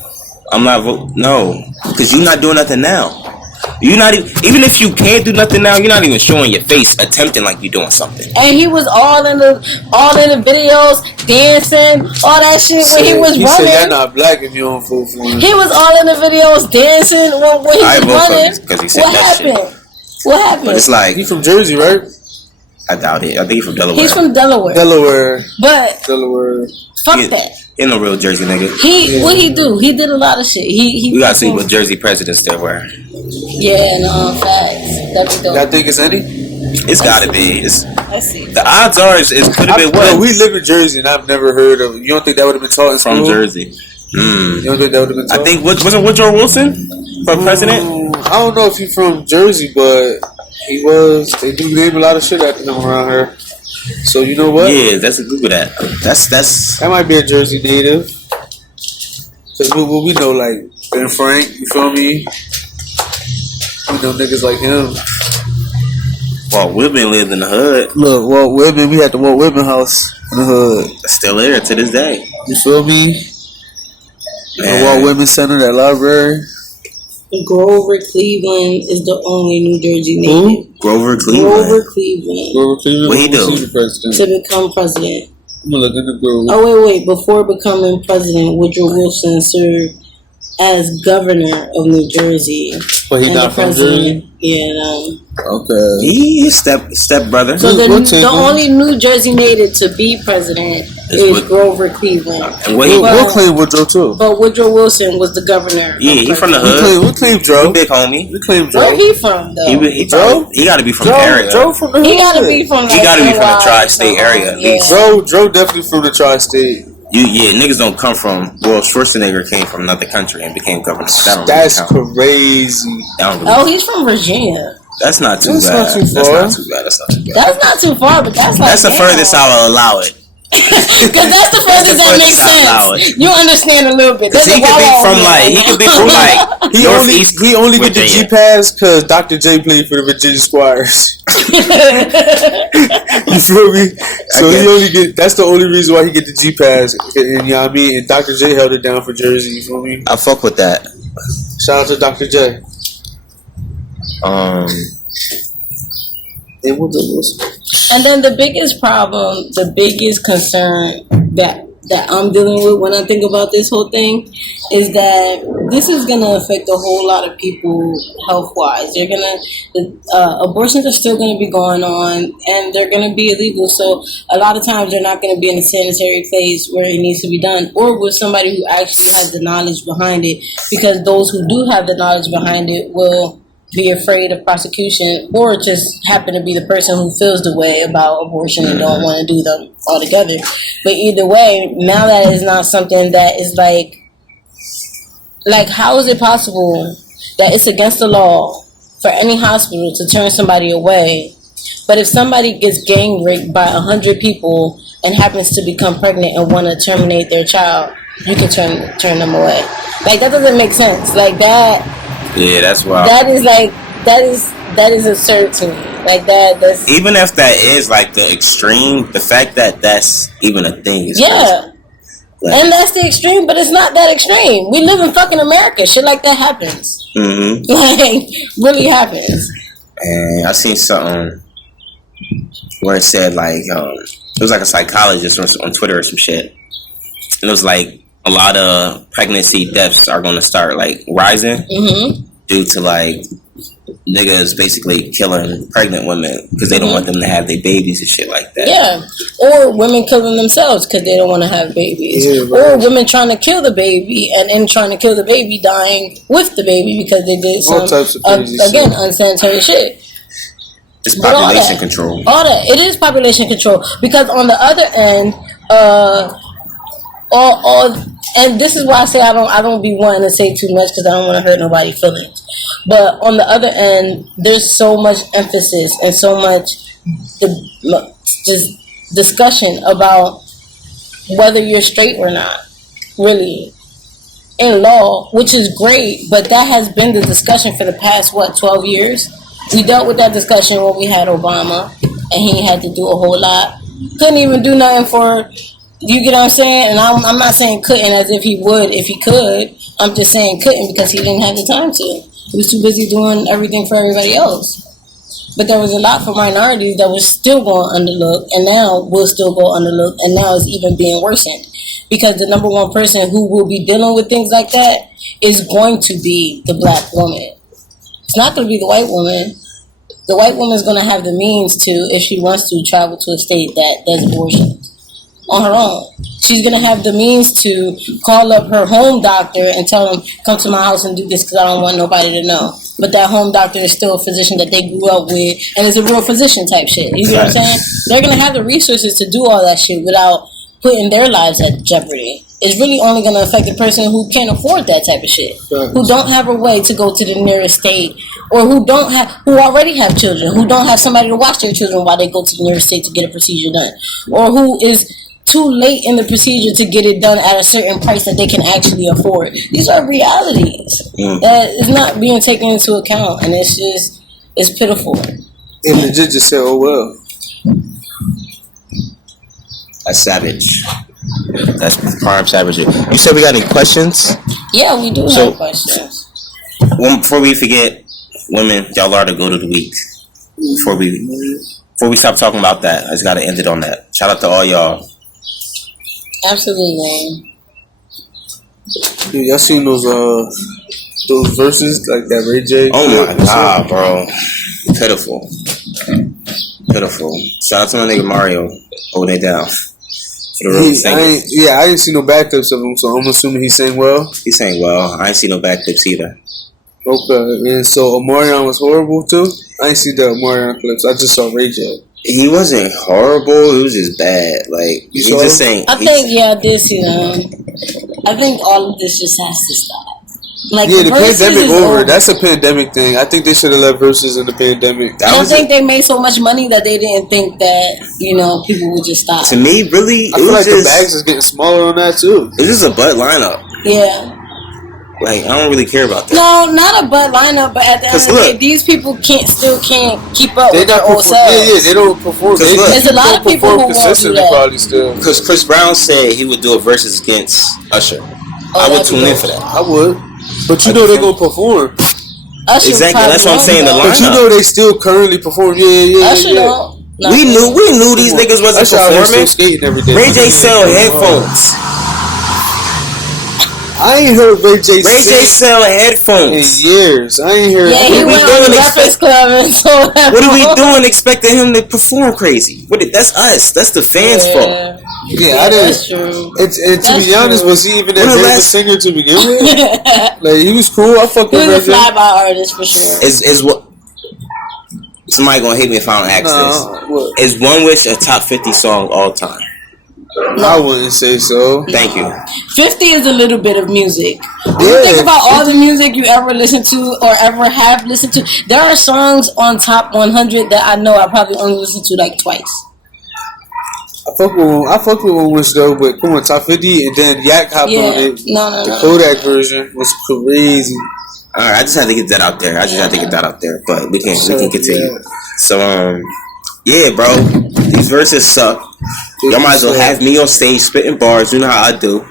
I'm not voting. No. Because you're not doing nothing now. You're not even if you can't do nothing now, you're not even showing your face, attempting like you're doing something. And he was all in the videos, dancing, all that shit when he was running. He said you're not black if you don't vote for him. He was all in the videos, dancing when he was running. Because he said what happened? What happened? But it's like he's from Jersey, right? I doubt it. I think he's from Delaware. He's from Delaware. But Delaware. Fuck that. Ain't no real Jersey nigga. What he do? He did a lot of shit. We gotta see what Jersey presidents they were. Yeah, no, facts. That'd be dope. Y'all think it's any? It's gotta be. I see. The odds are it could have been what? We live in Jersey, and I've never heard of. You don't think that would have been taught in school? From Jersey. You don't think that would have been taught? I think wasn't Woodrow Wilson for president? I don't know if he's from Jersey, but he was. They do name a lot of shit after him around here. So you know what? Yeah, that's a Google that. That might be a Jersey native. Cause we know like Ben Frank, you feel me? We know niggas like him. Walt Whitman lived in the hood. Look, Walt Whitman, we had the Walt Whitman house in the hood. Still there to this day. You feel me? The Walt Whitman Center, that library. Grover Cleveland is the only New Jersey native. Grover Cleveland. Grover Cleveland. What he do? To become president. I'm gonna look in the Grover. Oh wait. Before becoming president, Woodrow Wilson served as governor of New Jersey. But he's not from Jersey? Yeah, no. Okay. He's step brother. So the only New Jersey native to be president is Grover Cleveland. And we'll claim Woodrow too. But Woodrow Wilson was the governor. Yeah, he's from the hood. We claim Joe. Big homie. We claim Joe. Where he from though? He gotta be from the area. Joe from the hood. He gotta be from the tri-state area at least. Joe definitely from the tri-state. Niggas don't come from. Well, Schwarzenegger came from another country and became governor. That's crazy. He's from Virginia. That's not too bad. That's not too bad. That's not too far, but that's like the furthest I'll allow it. Because that's the furthest that makes sense. You understand a little bit. He could be from Northeast. He only get the G.O.A.T.s because Dr. J played for the Virginia Squires. You feel me? So he only get. That's the only reason why he get the G.O.A.T.s. And you know what I mean? And Dr. J held it down for Jersey. You feel me? I fuck with that. Shout out to Dr. J. And then the biggest problem, the biggest concern that I'm dealing with when I think about this whole thing is that this is gonna affect a whole lot of people health wise. Abortions are still gonna be going on, and they're gonna be illegal. So a lot of times they're not gonna be in a sanitary place where it needs to be done, or with somebody who actually has the knowledge behind it. Because those who do have the knowledge behind it will be afraid of prosecution, or just happen to be the person who feels the way about abortion and don't want to do them altogether. But either way, now that is not something that is like how is it possible that it's against the law for any hospital to turn somebody away, but if somebody gets gang raped by 100 people and happens to become pregnant and want to terminate their child, you can turn them away? Like, that doesn't make sense. Like that. Yeah, that's wild. That is absurd to me. Like that's even if that is like the extreme, the fact that that's even a thing is crazy. And that's the extreme, but it's not that extreme. We live in fucking America. Shit like that happens. Mm-hmm. Like, really happens. And I seen something where it said like it was like a psychologist on Twitter or some shit, and it was like a lot of pregnancy deaths are going to start like rising due to like niggas basically killing pregnant women because they don't want them to have their babies and shit like that. Yeah, or women killing themselves because they don't want to have babies, or women trying to kill the baby and then trying to kill the baby, dying with the baby because they did some unsanitary shit. It's population control. All that, it is population control, because on the other end, and this is why I say I don't be wanting to say too much because I don't want to hurt nobody's feelings. But on the other end, there's so much emphasis and so much just discussion about whether you're straight or not, really, in law, which is great. But that has been the discussion for the past 12 years. We dealt with that discussion when we had Obama, and he had to do a whole lot. Couldn't even do nothing for. You get what I'm saying? And I'm not saying couldn't as if he would if he could. I'm just saying couldn't because he didn't have the time to. He was too busy doing everything for everybody else. But there was a lot for minorities that was still going underlooked, and now will still go underlooked, and now it's even being worsened. Because the number one person who will be dealing with things like that is going to be the black woman. It's not going to be the white woman. The white woman is going to have the means to, if she wants to, travel to a state that does abortions on her own. She's going to have the means to call up her home doctor and tell him, come to my house and do this because I don't want nobody to know. But that home doctor is still a physician that they grew up with, and it's a real physician type shit. You know what I'm saying? They're going to have the resources to do all that shit without putting their lives at jeopardy. It's really only going to affect the person who can't afford that type of shit, who don't have a way to go to the nearest state, or who already have children, who don't have somebody to watch their children while they go to the nearest state to get a procedure done, or who is too late in the procedure to get it done at a certain price that they can actually afford. These are realities that is not being taken into account, and it's pitiful. And legit just said, "Oh well." That's savage. That's prime savage. You said we got any questions? Yeah, we do have questions. Before we forget, women, y'all are the go to the week. Before we stop talking about that, I just gotta end it on that. Shout out to all y'all. Absolutely. Dude, y'all seen those verses like that Ray J? Oh my god, bro! Pitiful. Shout out to my nigga Mario holding it down. I didn't see no back clips of him, so I'm assuming he sang well. He sang well. I ain't see no back clips either. Okay, and so Omarion was horrible too? I ain't see the Omarion clips. I just saw Ray J. He wasn't horrible. He was just bad. Like, he just saying. I think, I did see them. I think all of this just has to stop. Like yeah, the pandemic over. over. That's a pandemic thing. I think they should have left verses in the pandemic. And I think they made so much money that they didn't think that, you know, people would just stop. To me, really, I feel like the bags is getting smaller on that too. It is a butt lineup. Yeah. Like, I don't really care about that. No, not a butt lineup, but at the end of the day, these people can't keep up with their old selves. Yeah, they don't perform. There's a lot of people who won't do that. Probably still. Because Chris Brown said he would do a versus against Usher. I would tune in for that. I would. But you know they're going to perform. Usher exactly, that's what I'm saying. The lineup. But you know they still currently perform. Yeah. Usher don't. We knew these niggas wasn't performing. Ray J sell headphones. I ain't heard Ray J sell headphones in years. I ain't heard. Yeah, he went on the Breakfast Club and so. What are we doing expecting him to perform crazy? That's us. That's the fans' fault. Yeah, I didn't. That's true. And to be honest, was he even that great of a singer to begin with? Like, he was cool. I fuck with Ray J. He was a fly-by artist for sure. Is what somebody gonna hate me if I don't ask this? What? Is One Wish a top 50 song all time? No. I wouldn't say so. Thank you. 50 is a little bit of music. When you think about all the music you ever listened to or ever have listened to, there are songs on top 100 that I know I probably only listened to like twice. I fuck with One Wish though, but come on, top 50, and then Yak hopped on it. No. The Kodak version was crazy. All right, I just had to get that out there. But we can continue. Yeah. So yeah, bro, these verses suck. Y'all might as well have me on stage spitting bars. You know how I do.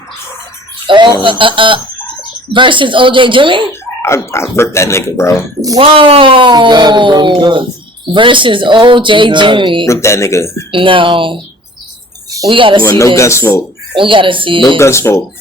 Versus OJ Jimmy? I ripped that nigga, bro. Whoa. You got it, bro. Versus OJ Jimmy. Rip that nigga. No. We gotta see no this. gun smoke. We gotta see No gun smoke.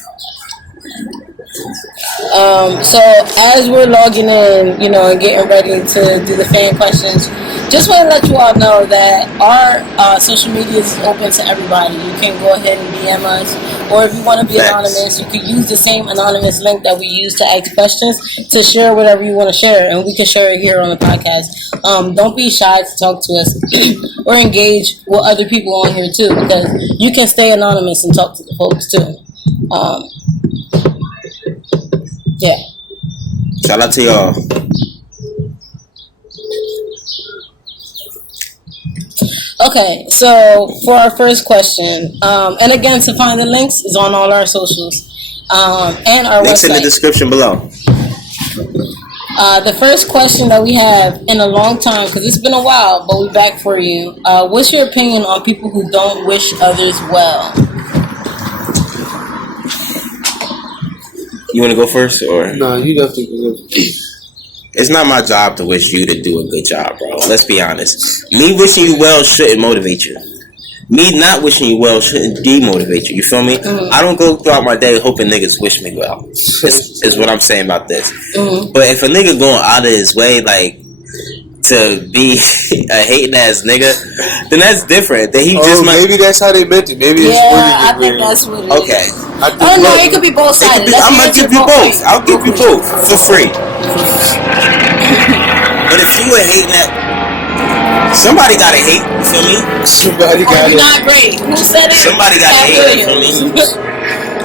So as we're logging in, you know, and getting ready to do the fan questions, just want to let you all know that our social media is open to everybody. You can go ahead and DM us, or if you want to be anonymous, you can use the same anonymous link that we use to ask questions to share whatever you want to share, and we can share it here on the podcast. Don't be shy to talk to us or engage with other people on here too, because you can stay anonymous and talk to the folks too. Yeah. Shout out to y'all. Okay, so for our first question, and again, to find the links is on all our socials and our links website. In the description below. The first question that we have in a long time, because it's been a while, but we're back for you. What's your opinion on people who don't wish others well? You want to go first, or? No, you definitely go. It's not my job to wish you to do a good job, bro. Let's be honest. Me wishing you well shouldn't motivate you. Me not wishing you well shouldn't demotivate you. You feel me? Mm-hmm. I don't go throughout my day hoping niggas wish me well. Is what I'm saying about this. Mm-hmm. But if a nigga going out of his way, like, to be a hating ass nigga, then that's different. Then he just might. Maybe that's how they meant it. Maybe it's I think that's what it is. Okay. No, it could be both sides. I'm gonna give you both. I'll give you both for free. But if you were hating that, somebody gotta hate. You feel me? Somebody gotta. You're not great. Who said it? Somebody gotta hate. You feel me?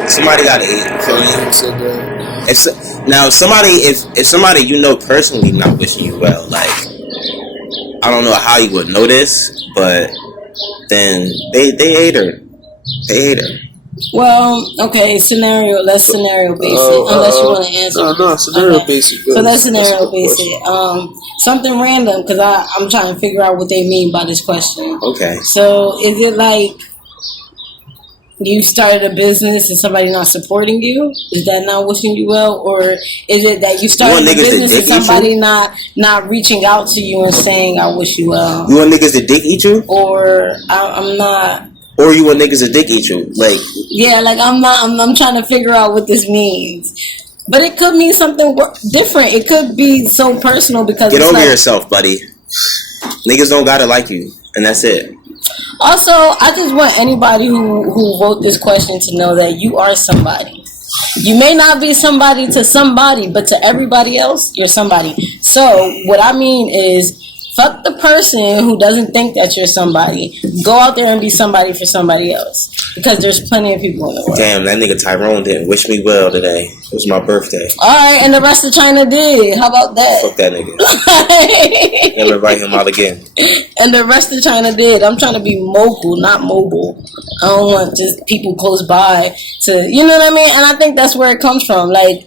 Somebody gotta hate. You feel me? Now, if somebody you know personally not wishing you well, like, I don't know how you would know this, but then they hate her. They hate her. Well, okay, let's scenario basic, unless you want to answer. No, scenario basic. So that's scenario basic. Something random, because I'm trying to figure out what they mean by this question. Okay. So is it like you started a business and somebody not supporting you? Is that not wishing you well? Or is it that you started a business and somebody not reaching out to you and saying, I wish you well? You want niggas to dick eat you? Or I'm not... Or you want niggas to dick eat you? Like... Yeah, like I'm trying to figure out what this means. But it could mean something different. It could be so personal because... Get over yourself, buddy. Niggas don't gotta like you. And that's it. Also, I just want anybody who wrote this question to know that you are somebody. You may not be somebody to somebody, but to everybody else, you're somebody. So, what I mean is, fuck the person who doesn't think that you're somebody. Go out there and be somebody for somebody else. because there's plenty of people in the world. Damn, that nigga Tyrone didn't wish me well today. It was my birthday. Alright, and the rest of China did. How about that? Fuck that nigga. Never invite him out again. And the rest of China did. I'm trying to be local, not mobile. I don't want just people close by to, you know what I mean? And I think that's where it comes from. Like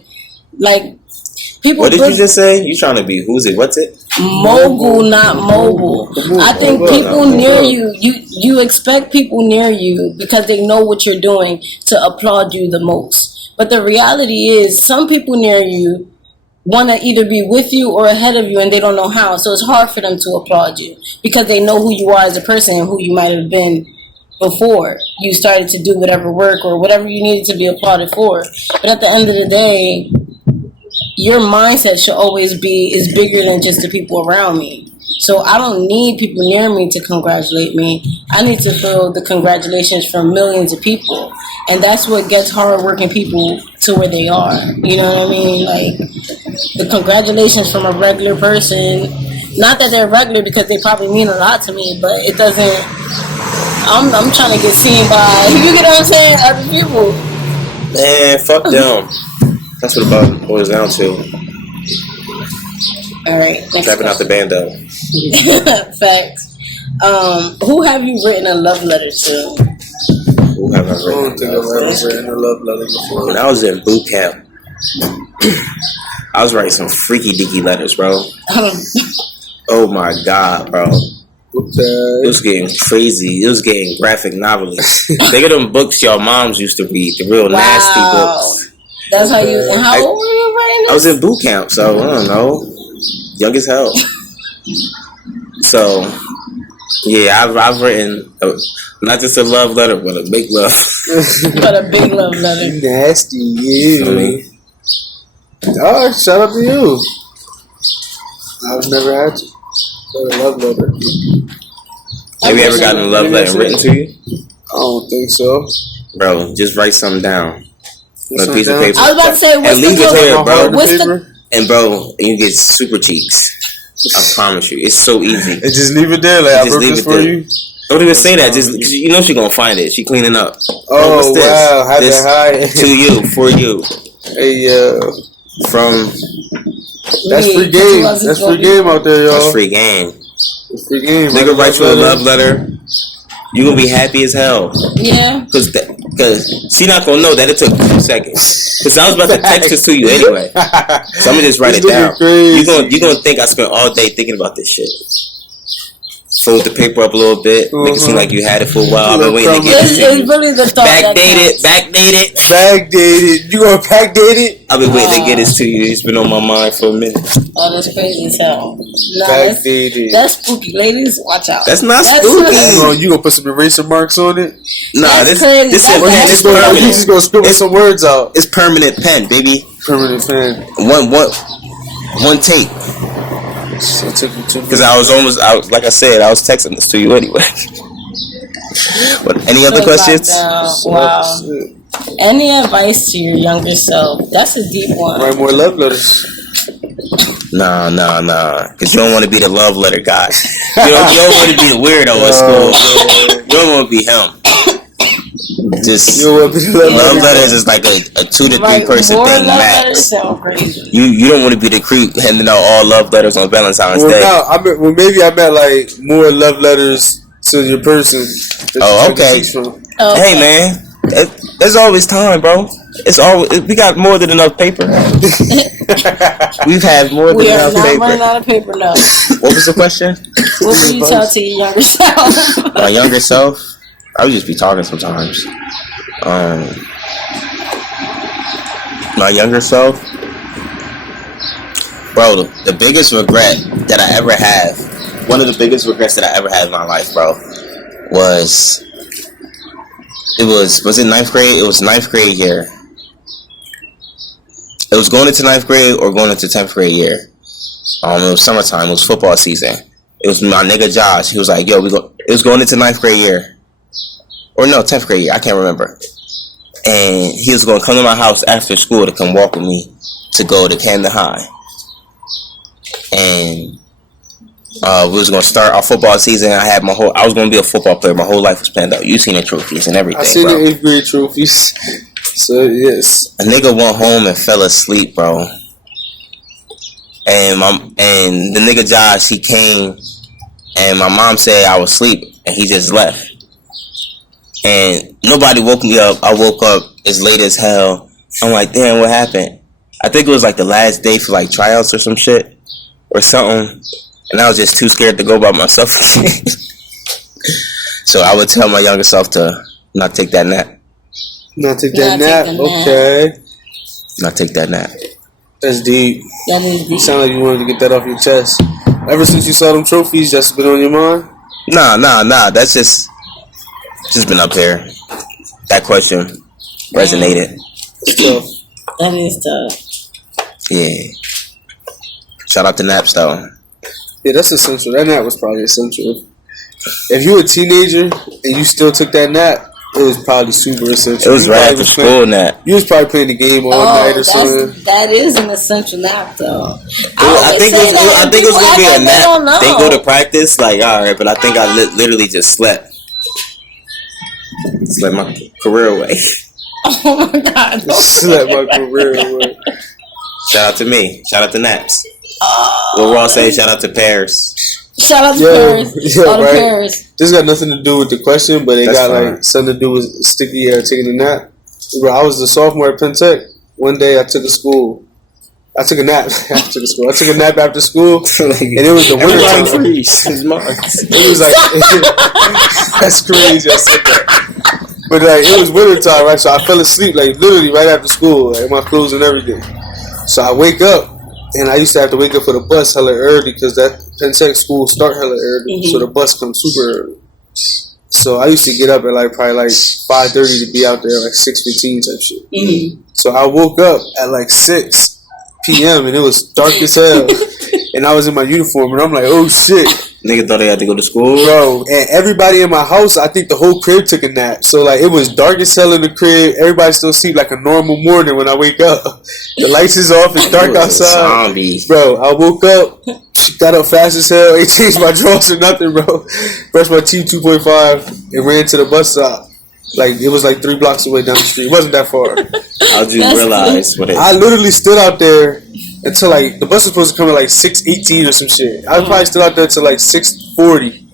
people. What did you just say? You trying to be who's it? What's it? Mogul, not mobile. I think people near you expect people near you because they know what you're doing to applaud you the most. But the reality is, some people near you want to either be with you or ahead of you, and they don't know how. So it's hard for them to applaud you because they know who you are as a person and who you might have been before you started to do whatever work or whatever you needed to be applauded for. But at the end of the day, your mindset should always be is bigger than just the people around me. So I don't need people near me to congratulate me. I need to feel the congratulations from millions of people. And that's what gets hardworking people to where they are. You know what I mean? Like, the congratulations from a regular person, not that they're regular because they probably mean a lot to me, but it doesn't, I'm trying to get seen by, you get what I'm saying, other people. Man, fuck them. That's what it boils down to. Alright, next Tapping out the bando. Facts. Who have you written a love letter to? Who have I I don't think I've ever written a love letter before. When I was in boot camp, I was writing some freaky deaky letters, bro. Oh my god, bro. It was getting crazy. It was getting graphic novels. Think of them books your moms used to read, the real nasty books. That's how you. And how old were you writing this? I was in boot camp, so I don't know, young as hell. So yeah, I've written not just a love letter, but a big love. But a big love letter. Nasty, yeah. I mean, oh, shout out to you. I've never had to. A love letter. Have you ever gotten a love letter written to you? I don't think so. Bro, just write something down on a piece of paper. I was about to say, what's and leave it there, bro. What's the, And bro, you get super cheeks. I promise you, it's so easy. And just leave it there, like I wrote this for you. Don't even say that. Just you know she's gonna find it. She cleaning up. Oh what's this? wow, had This to hide. to you, for you, Hey, from. that's free game. That's free game out there, y'all. That's free game. That's free game. Nigga write you a love letter. You gonna be happy as hell. yeah. Cause she not gonna know that it took 2 seconds. Cause I was about to text this to you anyway. So I'm gonna just write it down. You gonna think I spent all day thinking about this shit. Fold the paper up a little bit, make it seem like you had it for a while. I've been waiting to get it to you. It's really the thought Backdated. You gonna backdate it? I've been waiting to get this to you. It's been on my mind for a minute. Oh, that's crazy as hell. Nah, Backdated. that's spooky. Ladies, watch out. That's not spooky. You gonna put some eraser marks on it? Nah, That's this crazy. is That's pen. It's permanent. You just gonna scribble some words out. It's permanent pen, baby. Permanent pen. One take. So it took you 2 minutes. Because I was like I said, I was texting this to you anyway. But any other questions? Wow. Any advice to your younger self? That's a deep one. Write more love letters. Nah. Because you don't want to be the love letter guy. You don't want to be the weirdo at school. You don't want to be him. Just love letters is like a 2 to 3 person thing max. You don't want to be the creep handing out all love letters on Valentine's Day. No, maybe I meant like more love letters to your person. Oh, okay. Hey man, there's always time, bro. We got more than enough paper. We've had more than enough paper. We are not running out of paper now. What was the question? What would you tell to your younger self? My younger self? I would just be talking sometimes. My younger self, bro. The biggest regret that I ever have, one of the biggest regrets that I ever had in my life, bro, was it 9th grade? It was 9th grade year. It was going into 9th grade or going into 10th grade year. It was summertime. It was football season. It was my nigga Josh. He was like, yo, it was going into 9th grade year. Or no, 10th grade year. I can't remember. And he was going to come to my house after school to come walk with me to go to Camden High. And We was gonna start our football season. I was gonna be a football player. My whole life was planned out. You seen the trophies and everything, I seen bro. the 8th grade trophies. So yes, A nigga went home and fell asleep, bro. And the nigga Josh, he came, and my mom said I was asleep, and he just left. And nobody woke me up. I woke up as late as hell. I'm like, damn, what happened? I think it was like the last day for like tryouts or some shit or something. And I was just too scared to go by myself again. So I would tell my younger self to not take that nap. not take that nap. Okay, Not take that nap. that's deep. That is You deep. sound like you wanted to get that off your chest. Ever since you saw them trophies, that's been on your mind. Nah. That's just been up here. That question resonated. It's tough. That is tough. Yeah. Shout out to naps though. Yeah, that's essential. That nap was probably essential. If you were a teenager and you still took that nap, it was probably super essential. It was You right probably after was school playing- nap. You was probably playing the game all night or something. That is an essential nap, though. I think it was gonna be a They don't nap. know. They go to practice, like, all right, but I think I literally just slept. Slept my career away. Oh my god! don't Slept say my that. career away. Shout out to me. Shout out to naps. What Ross say? Shout out to Paris. Shout out to Yo, Paris. yo, All the right. Paris. This got nothing to do with the question, but it That's got fine. like something to do with Sticky taking a nap. Bro, I was a sophomore at Penn Tech. One day I took a nap after school. I took a nap after school, and it was the winter Everybody time. freeze. It's Mars. It was like that's crazy. I said that. But like it was winter time, right? So I fell asleep like literally right after school, like my clothes and everything. So I wake up, and I used to have to wake up for the bus hella early because that Penn Tech school start hella early, so the bus comes super early. So I used to get up at like probably like 5:30 to be out there like 6:15 type shit. So I woke up at like 6 p.m. and it was dark as hell, and I was in my uniform, and I'm like, oh shit. Nigga thought they had to go to school. Bro, and everybody in my house, I think the whole crib took a nap. So, like, it was dark as hell in the crib. Everybody still sleep like a normal morning when I wake up. The lights is off. It's dark outside. Zombie. Bro, I woke up, got up fast as hell, ain't changed my drawers or nothing, bro. Brushed my teeth 2.5 and ran to the bus stop. Like, it was like 3 blocks away down the street. It wasn't that far. How'd you realize what it I literally stood out there until like the bus was supposed to come at like 6:18 or some shit. I probably stood out there till like 6:40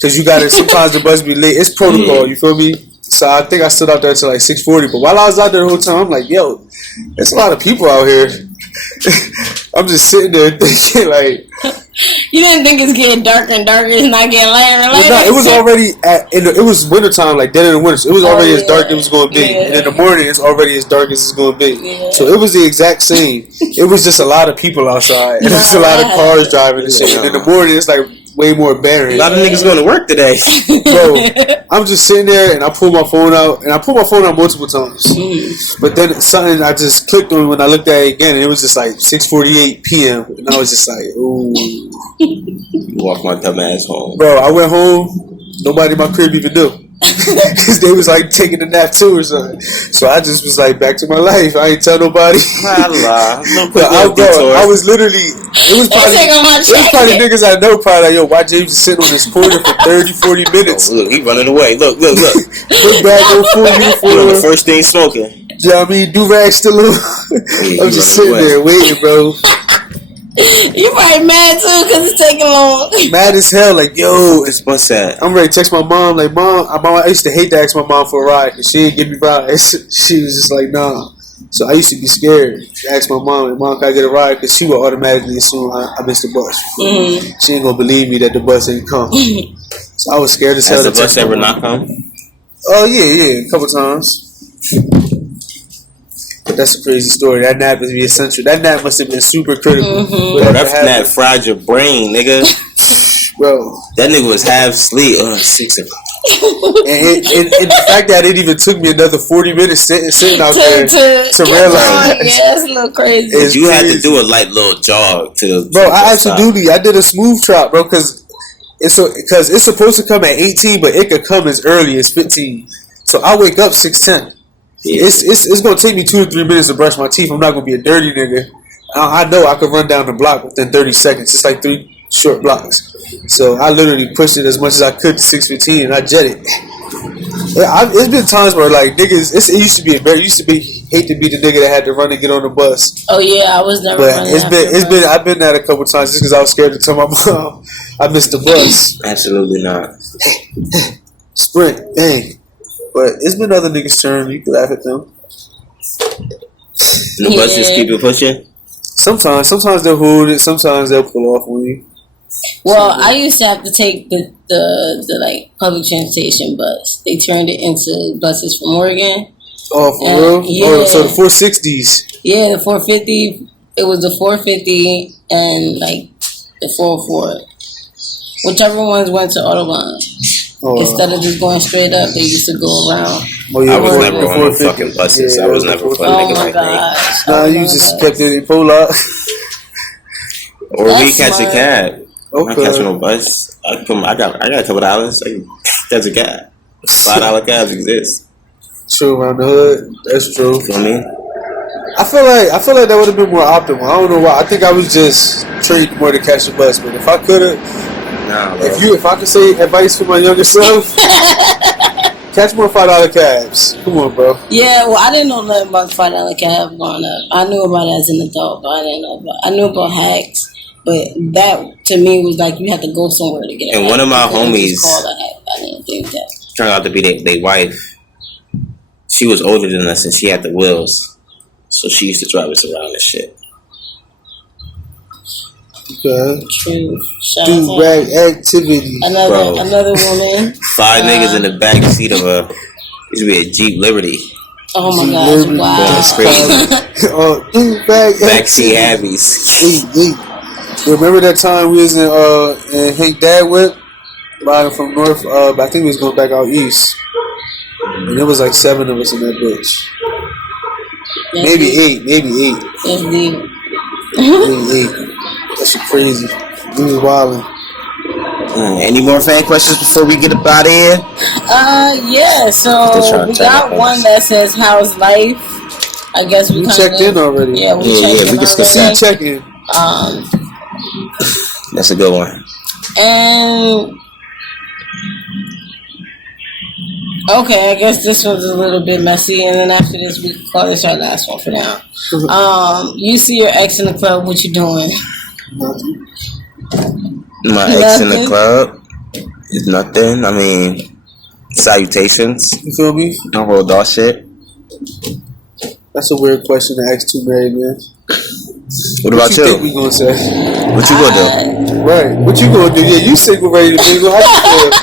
because you got to sometimes the bus be late. It's protocol, you feel me? So I think I stood out there till like 6:40. But while I was out there the whole time, I'm like, yo, there's a lot of people out here. I'm just sitting there thinking like, You didn't think it's getting darker and darker. It's not getting lighter and lighter. well, nah, it was already it was wintertime, like dead in the winter. So it was already as dark as it was going to be. Yeah. And in the morning, it's already as dark as it's going to be. Yeah. So it was the exact same. It was just a lot of people outside. And there's a lot of cars driving and shit. And in the morning, it's like way more barren. A lot of niggas going to work today. Bro, I'm just sitting there and I pull my phone out. And I pulled my phone out multiple times. But then something I just clicked on when I looked at it again. And it was just like 6:48 p.m. And I was just like, ooh. Walk my dumb ass home. Bro, I went home. Nobody in my crib even knew. Because they was like taking a nap too or something. So I just was like back to my life. I ain't tell nobody. But I was literally, it was probably niggas I know probably like, yo, why James is sitting on this corner for 30, 40 minutes. Oh, look, he running away. Look. Look back on full You know, the uniform. first thing smoking. You know what I mean? Do-rag still on. Yeah, I'm just sitting there waiting, bro. You probably mad too because it's taking long. Mad as hell, like, yo. What's that? I'm ready to text my mom, like, Mom, I used to hate to ask my mom for a ride because she didn't give me rides. She was just like, nah. So I used to be scared to ask my mom, like, Mom, can I get a ride? Because she would automatically assume I missed the bus. She ain't gonna believe me that the bus ain't come. So I was scared as hell. Has the to bus text my ever mom. not come? Oh, yeah, a couple times. But that's a crazy story. That nap must be essential. That nap must have been super critical. Bro, that fried your brain, nigga. Bro. That nigga was half asleep. 6 o'clock. And the fact that it even took me another 40 minutes sitting out there to realize. Yeah, that's a little crazy. You had to do a light little jog to. Bro, I did a smooth trot, bro, because it's supposed to come at 18, but it could come as early as 15. So I wake up 6:10. Yeah. It's gonna take me 2 or 3 minutes to brush my teeth. I'm not gonna be a dirty nigga. I know I could run down the block within 30 seconds. It's like 3 short blocks. So I literally pushed it as much as I could to 615, and I jetted. It's been times where like niggas, it used to be hate to be the nigga that had to run and get on the bus. Oh yeah, I was never. But I've been that a couple times just because I was scared to tell my mom I missed the bus. Absolutely not. Sprint, dang. But it's been other niggas' turn. You can laugh at them. The bus just keep it pushing. Sometimes they'll hold it. Sometimes they'll pull off on you. Well, I used to have to take the like public transportation bus. They turned it into buses from Oregon. Oh, for real? Yeah. Oh, so the 460s. Yeah, the 450. It was the 450 and like the 404. Whichever ones went to Autobahn. Instead of just going straight up, they used to go around. Oh, yeah, I was never on no fucking buses. I was never fun nigga like that. Nah, you just kept it in Polak. Or we catch a cab. Okay. I'm not catching no bus. I got a couple dollars. That's a cab. $5 cabs exist. True, around the hood. That's true. You feel me? I feel like that would have been more optimal. I don't know why. I think I was just trained more to catch a bus. But if I could have, if I could say advice for my younger self, catch more $5 cabs. Come on, bro. Yeah, well, I didn't know nothing about $5 cab growing up. I knew about it as an adult, but I knew about hacks. But that to me was like you had to go somewhere to get it. And one of my homies I didn't think that turned out to be their wife. She was older than us and she had the wheels. So she used to drive us around and shit. Okay. True. Do rag activity. Another woman. 5 niggas in the back seat of used to be a Jeep Liberty. Oh my gosh! Wow. That's crazy. Backseat Abbeys. Remember that time we was in Hank Dad whip riding from north? I think we was going back out east, and there was like 7 of us in that bitch. Maybe 8. That's deep. Maybe 8. That shit crazy. We was wilding. Any more fan questions before we get up out of here? Yeah. So we got one that says, "How's life?" I guess we checked in already. Yeah, we can check in. That's a good one. And okay, I guess this one's a little bit messy, and then after this, we can call this our last one for now. You see your ex in the club, what you doing? My ex in the club is nothing. I mean, salutations. You feel me? Don't roll dog shit. That's a weird question to ask 2 married men. What about you? What you think we gonna say? What you gonna do? Right. What you gonna do? Yeah, you single, ready to mingle. How you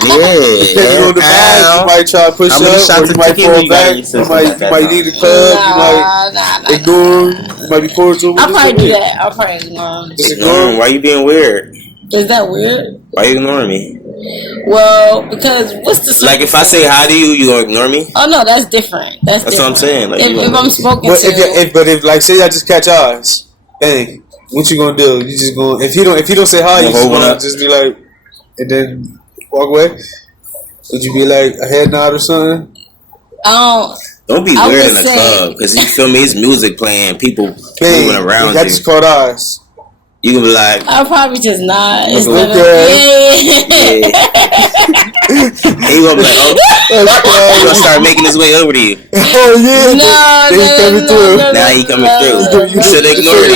feel? Depending on the vibe, you might try to push up, or you might fall back. You might need a club. You might ignore. You might be cordial. I'll probably do that. I'll probably ignore him. Just ignore him. Why you being weird? Is that weird? Why you ignoring me? Well, because what's the like if I say hi to you, you gonna ignore me? Oh no, that's different. That's different. What I'm saying. Like, if I'm spoken but to, if like say I just catch eyes, dang, what you gonna do? You just gonna if he don't say hi, you just gonna just be like, and then walk away. Would you be like a head nod or something? Don't be weird in the club because you feel me. It's music playing, people moving around you. I just caught eyes. You can be like, I'll probably just nod. Okay. And he gonna be like, oh, he gonna start making his way over to you. Oh yeah, no, now he coming through. You should ignore it.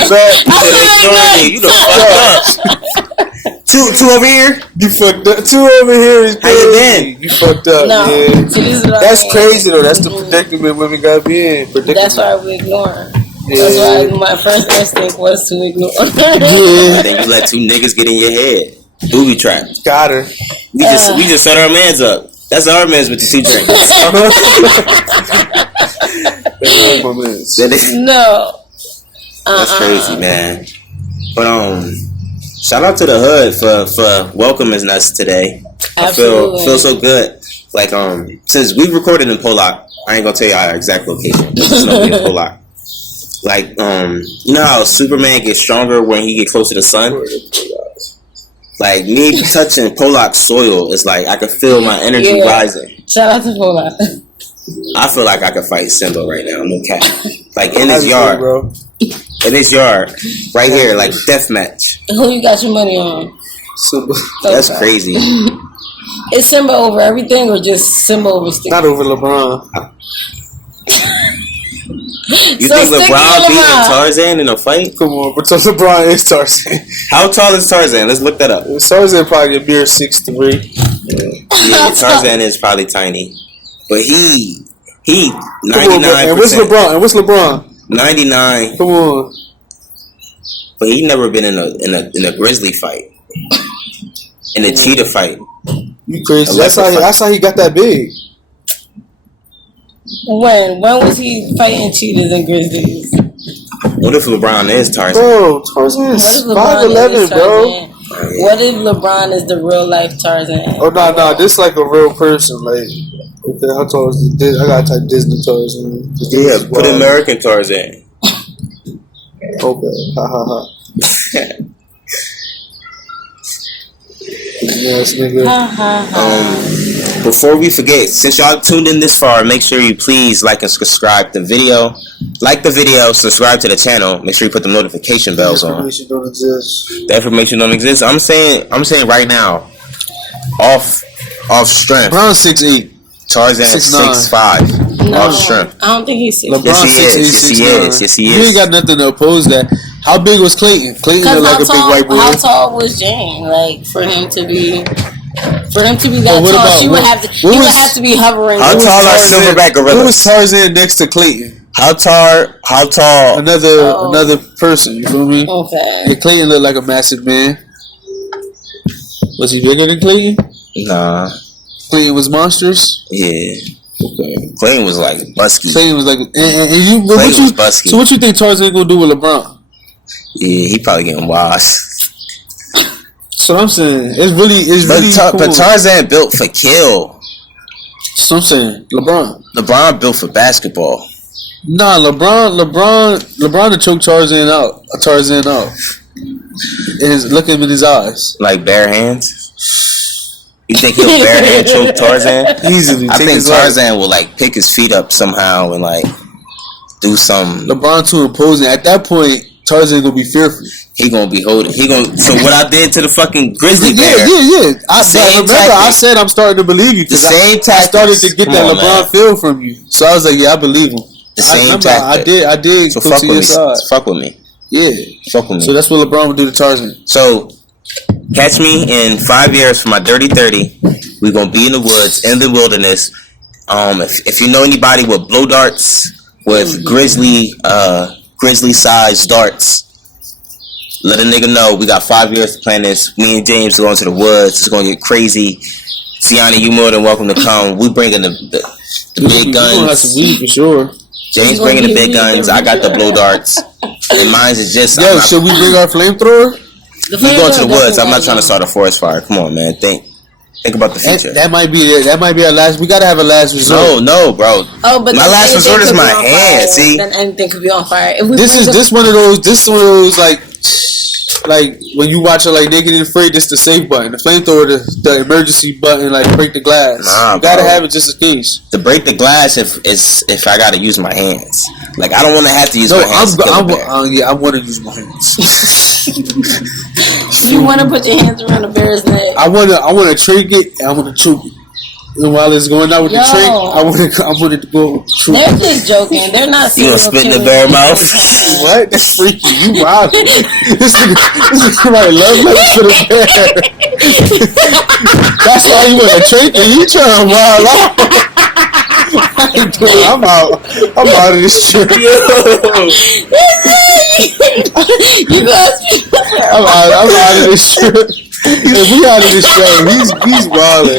You done fucked up. Two over here. You fucked up. 2 over here is crazy. How you been? You fucked up. No, yeah. That's crazy though. That's the Mm-hmm. predicament women gotta be in. That's why we ignore. Yeah. That's why my first instinct was to ignore. Yeah. Then you let 2 niggas get in your head. Booby trap. Got her. We just set our mans up. That's our mans with the 2 drinks. No. That's crazy, man. But shout out to the hood for welcoming us today. Absolutely. I feel so good. Like since we recorded in Polak, I ain't gonna tell you our exact location. It's gonna be in Polak. Like you know how Superman gets stronger when he get close to the sun. Like me touching Polak soil is like I can feel my energy rising. Shout out to Polak. I feel like I could fight Simba right now. No cap. Like in his yard, bro. In his yard, right here, like death match. Who you got your money on? Simba. That's crazy. Is Simba over everything or just Simba over Sticky? Not over LeBron. You think LeBron beating Tarzan in a fight? Come on, but LeBron is Tarzan. How tall is Tarzan? Let's look that up. Tarzan probably a mere 6'3". Yeah, Tarzan is probably tiny, but he 99%. And what's LeBron? 99. Come on. But he never been in a grizzly fight, in a cheetah fight. You crazy? That's how he got that big. When was he fighting cheetahs and grizzlies? What if LeBron is Tarzan? Bro, Tarzan is 5'11", bro. What if LeBron is the real life Tarzan? Oh no, this like a real person. Like, okay, how tall is this? I gotta type Disney Tarzan. Yeah, put American Tarzan. Okay, ha. Yes, nigga. Before we forget, since y'all tuned in this far, make sure you please like and subscribe the video. Like the video, subscribe to the channel. Make sure you put the notification bells on. The information don't exist. The information don't exist. I'm saying right now, off strength. LeBron's 6'8". Tarzan 6'5". No, Off strength. I don't think he's 6'8". LeBron's 6'8". Yes, he is. You ain't got nothing to oppose that. How big was Clayton? Clayton looked like a big white boy. How tall was Jane? Like for him to be that tall, she would have to be hovering. How tall are silverback gorillas? Who was Tarzan next to Clayton? How tall? Another person. You feel me? Okay. Yeah, Clayton looked like a massive man. Was he bigger than Clayton? Nah. Clayton was monstrous. Yeah. Okay. Clayton was like busky. Clayton was like, Clayton was busky. So what you think Tarzan gonna do with LeBron? Yeah, he probably getting washed. So I'm saying it's really cool. But Tarzan built for kill. So I'm saying LeBron built for basketball. Nah, LeBron to choke Tarzan out. And look him in his eyes. Like bare hands. You think he'll bare hand choke Tarzan? Easily. I think Tarzan will like pick his feet up somehow and like do some. LeBron too imposing. At that point, Tarzan gonna be fearful. He gonna be holding. So what I did to the fucking grizzly bear? Yeah. I said I'm starting to believe you. The same tactics. I started to get that LeBron feel from you. So I was like, yeah, I believe him. The same tactics. I did. So fuck with me. Fuck with me. Yeah. Fuck with me. So that's what LeBron would do to Tarzan. So catch me in 5 years for my dirty 30. We're gonna be in the woods, in the wilderness. If you know anybody with blow darts, with grizzly sized darts, let a nigga know. We got 5 years to plan this. Me and James are going to the woods. It's gonna get crazy. Tiana, you more than welcome to come. We bringing the big guns. We're gonna have some weed for sure. James bringing the big guns. I got the blow darts. And mine's is just. Yo, should we bring our flamethrower? We going to the woods. I'm not trying to start a forest fire. Come on, man. Think about the future. That might be it. That might be our last. We gotta have a last resort. No, bro. Oh, but my last resort is my hand. See, then anything could be on fire. This is one of those like when you watch it like Naked and Afraid. This the safe button. The flamethrower, the emergency button, like break the glass. Nah, you gotta bro. have it just in case. To break the glass, if I gotta use my hands. Like I don't want to have to use my hands. I want to use my hands. You want to put your hands around a bear's neck. I want to trach it and I want to choke it. And while it's going out with the trach, I want to go. They're just joking. They're not. You gonna spit in the bear mouth? What? That's freaky. You wild. This nigga right love letters for the bear. That's why he want to trach it. You trying to wild out. I'm out of this trip. You guys. I'm out of this trip. If we out of this show, he's wildin'.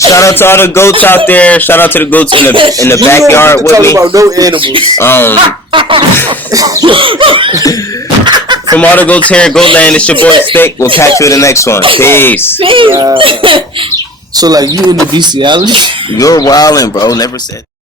Shout out to all the goats out there. Shout out to the goats in the backyard with me. About no animals. From all the goats here at Goatland, it's your boy Stick. We'll catch you in the next one. Peace. So like you in the bestiality? You're wildin', bro. Never said.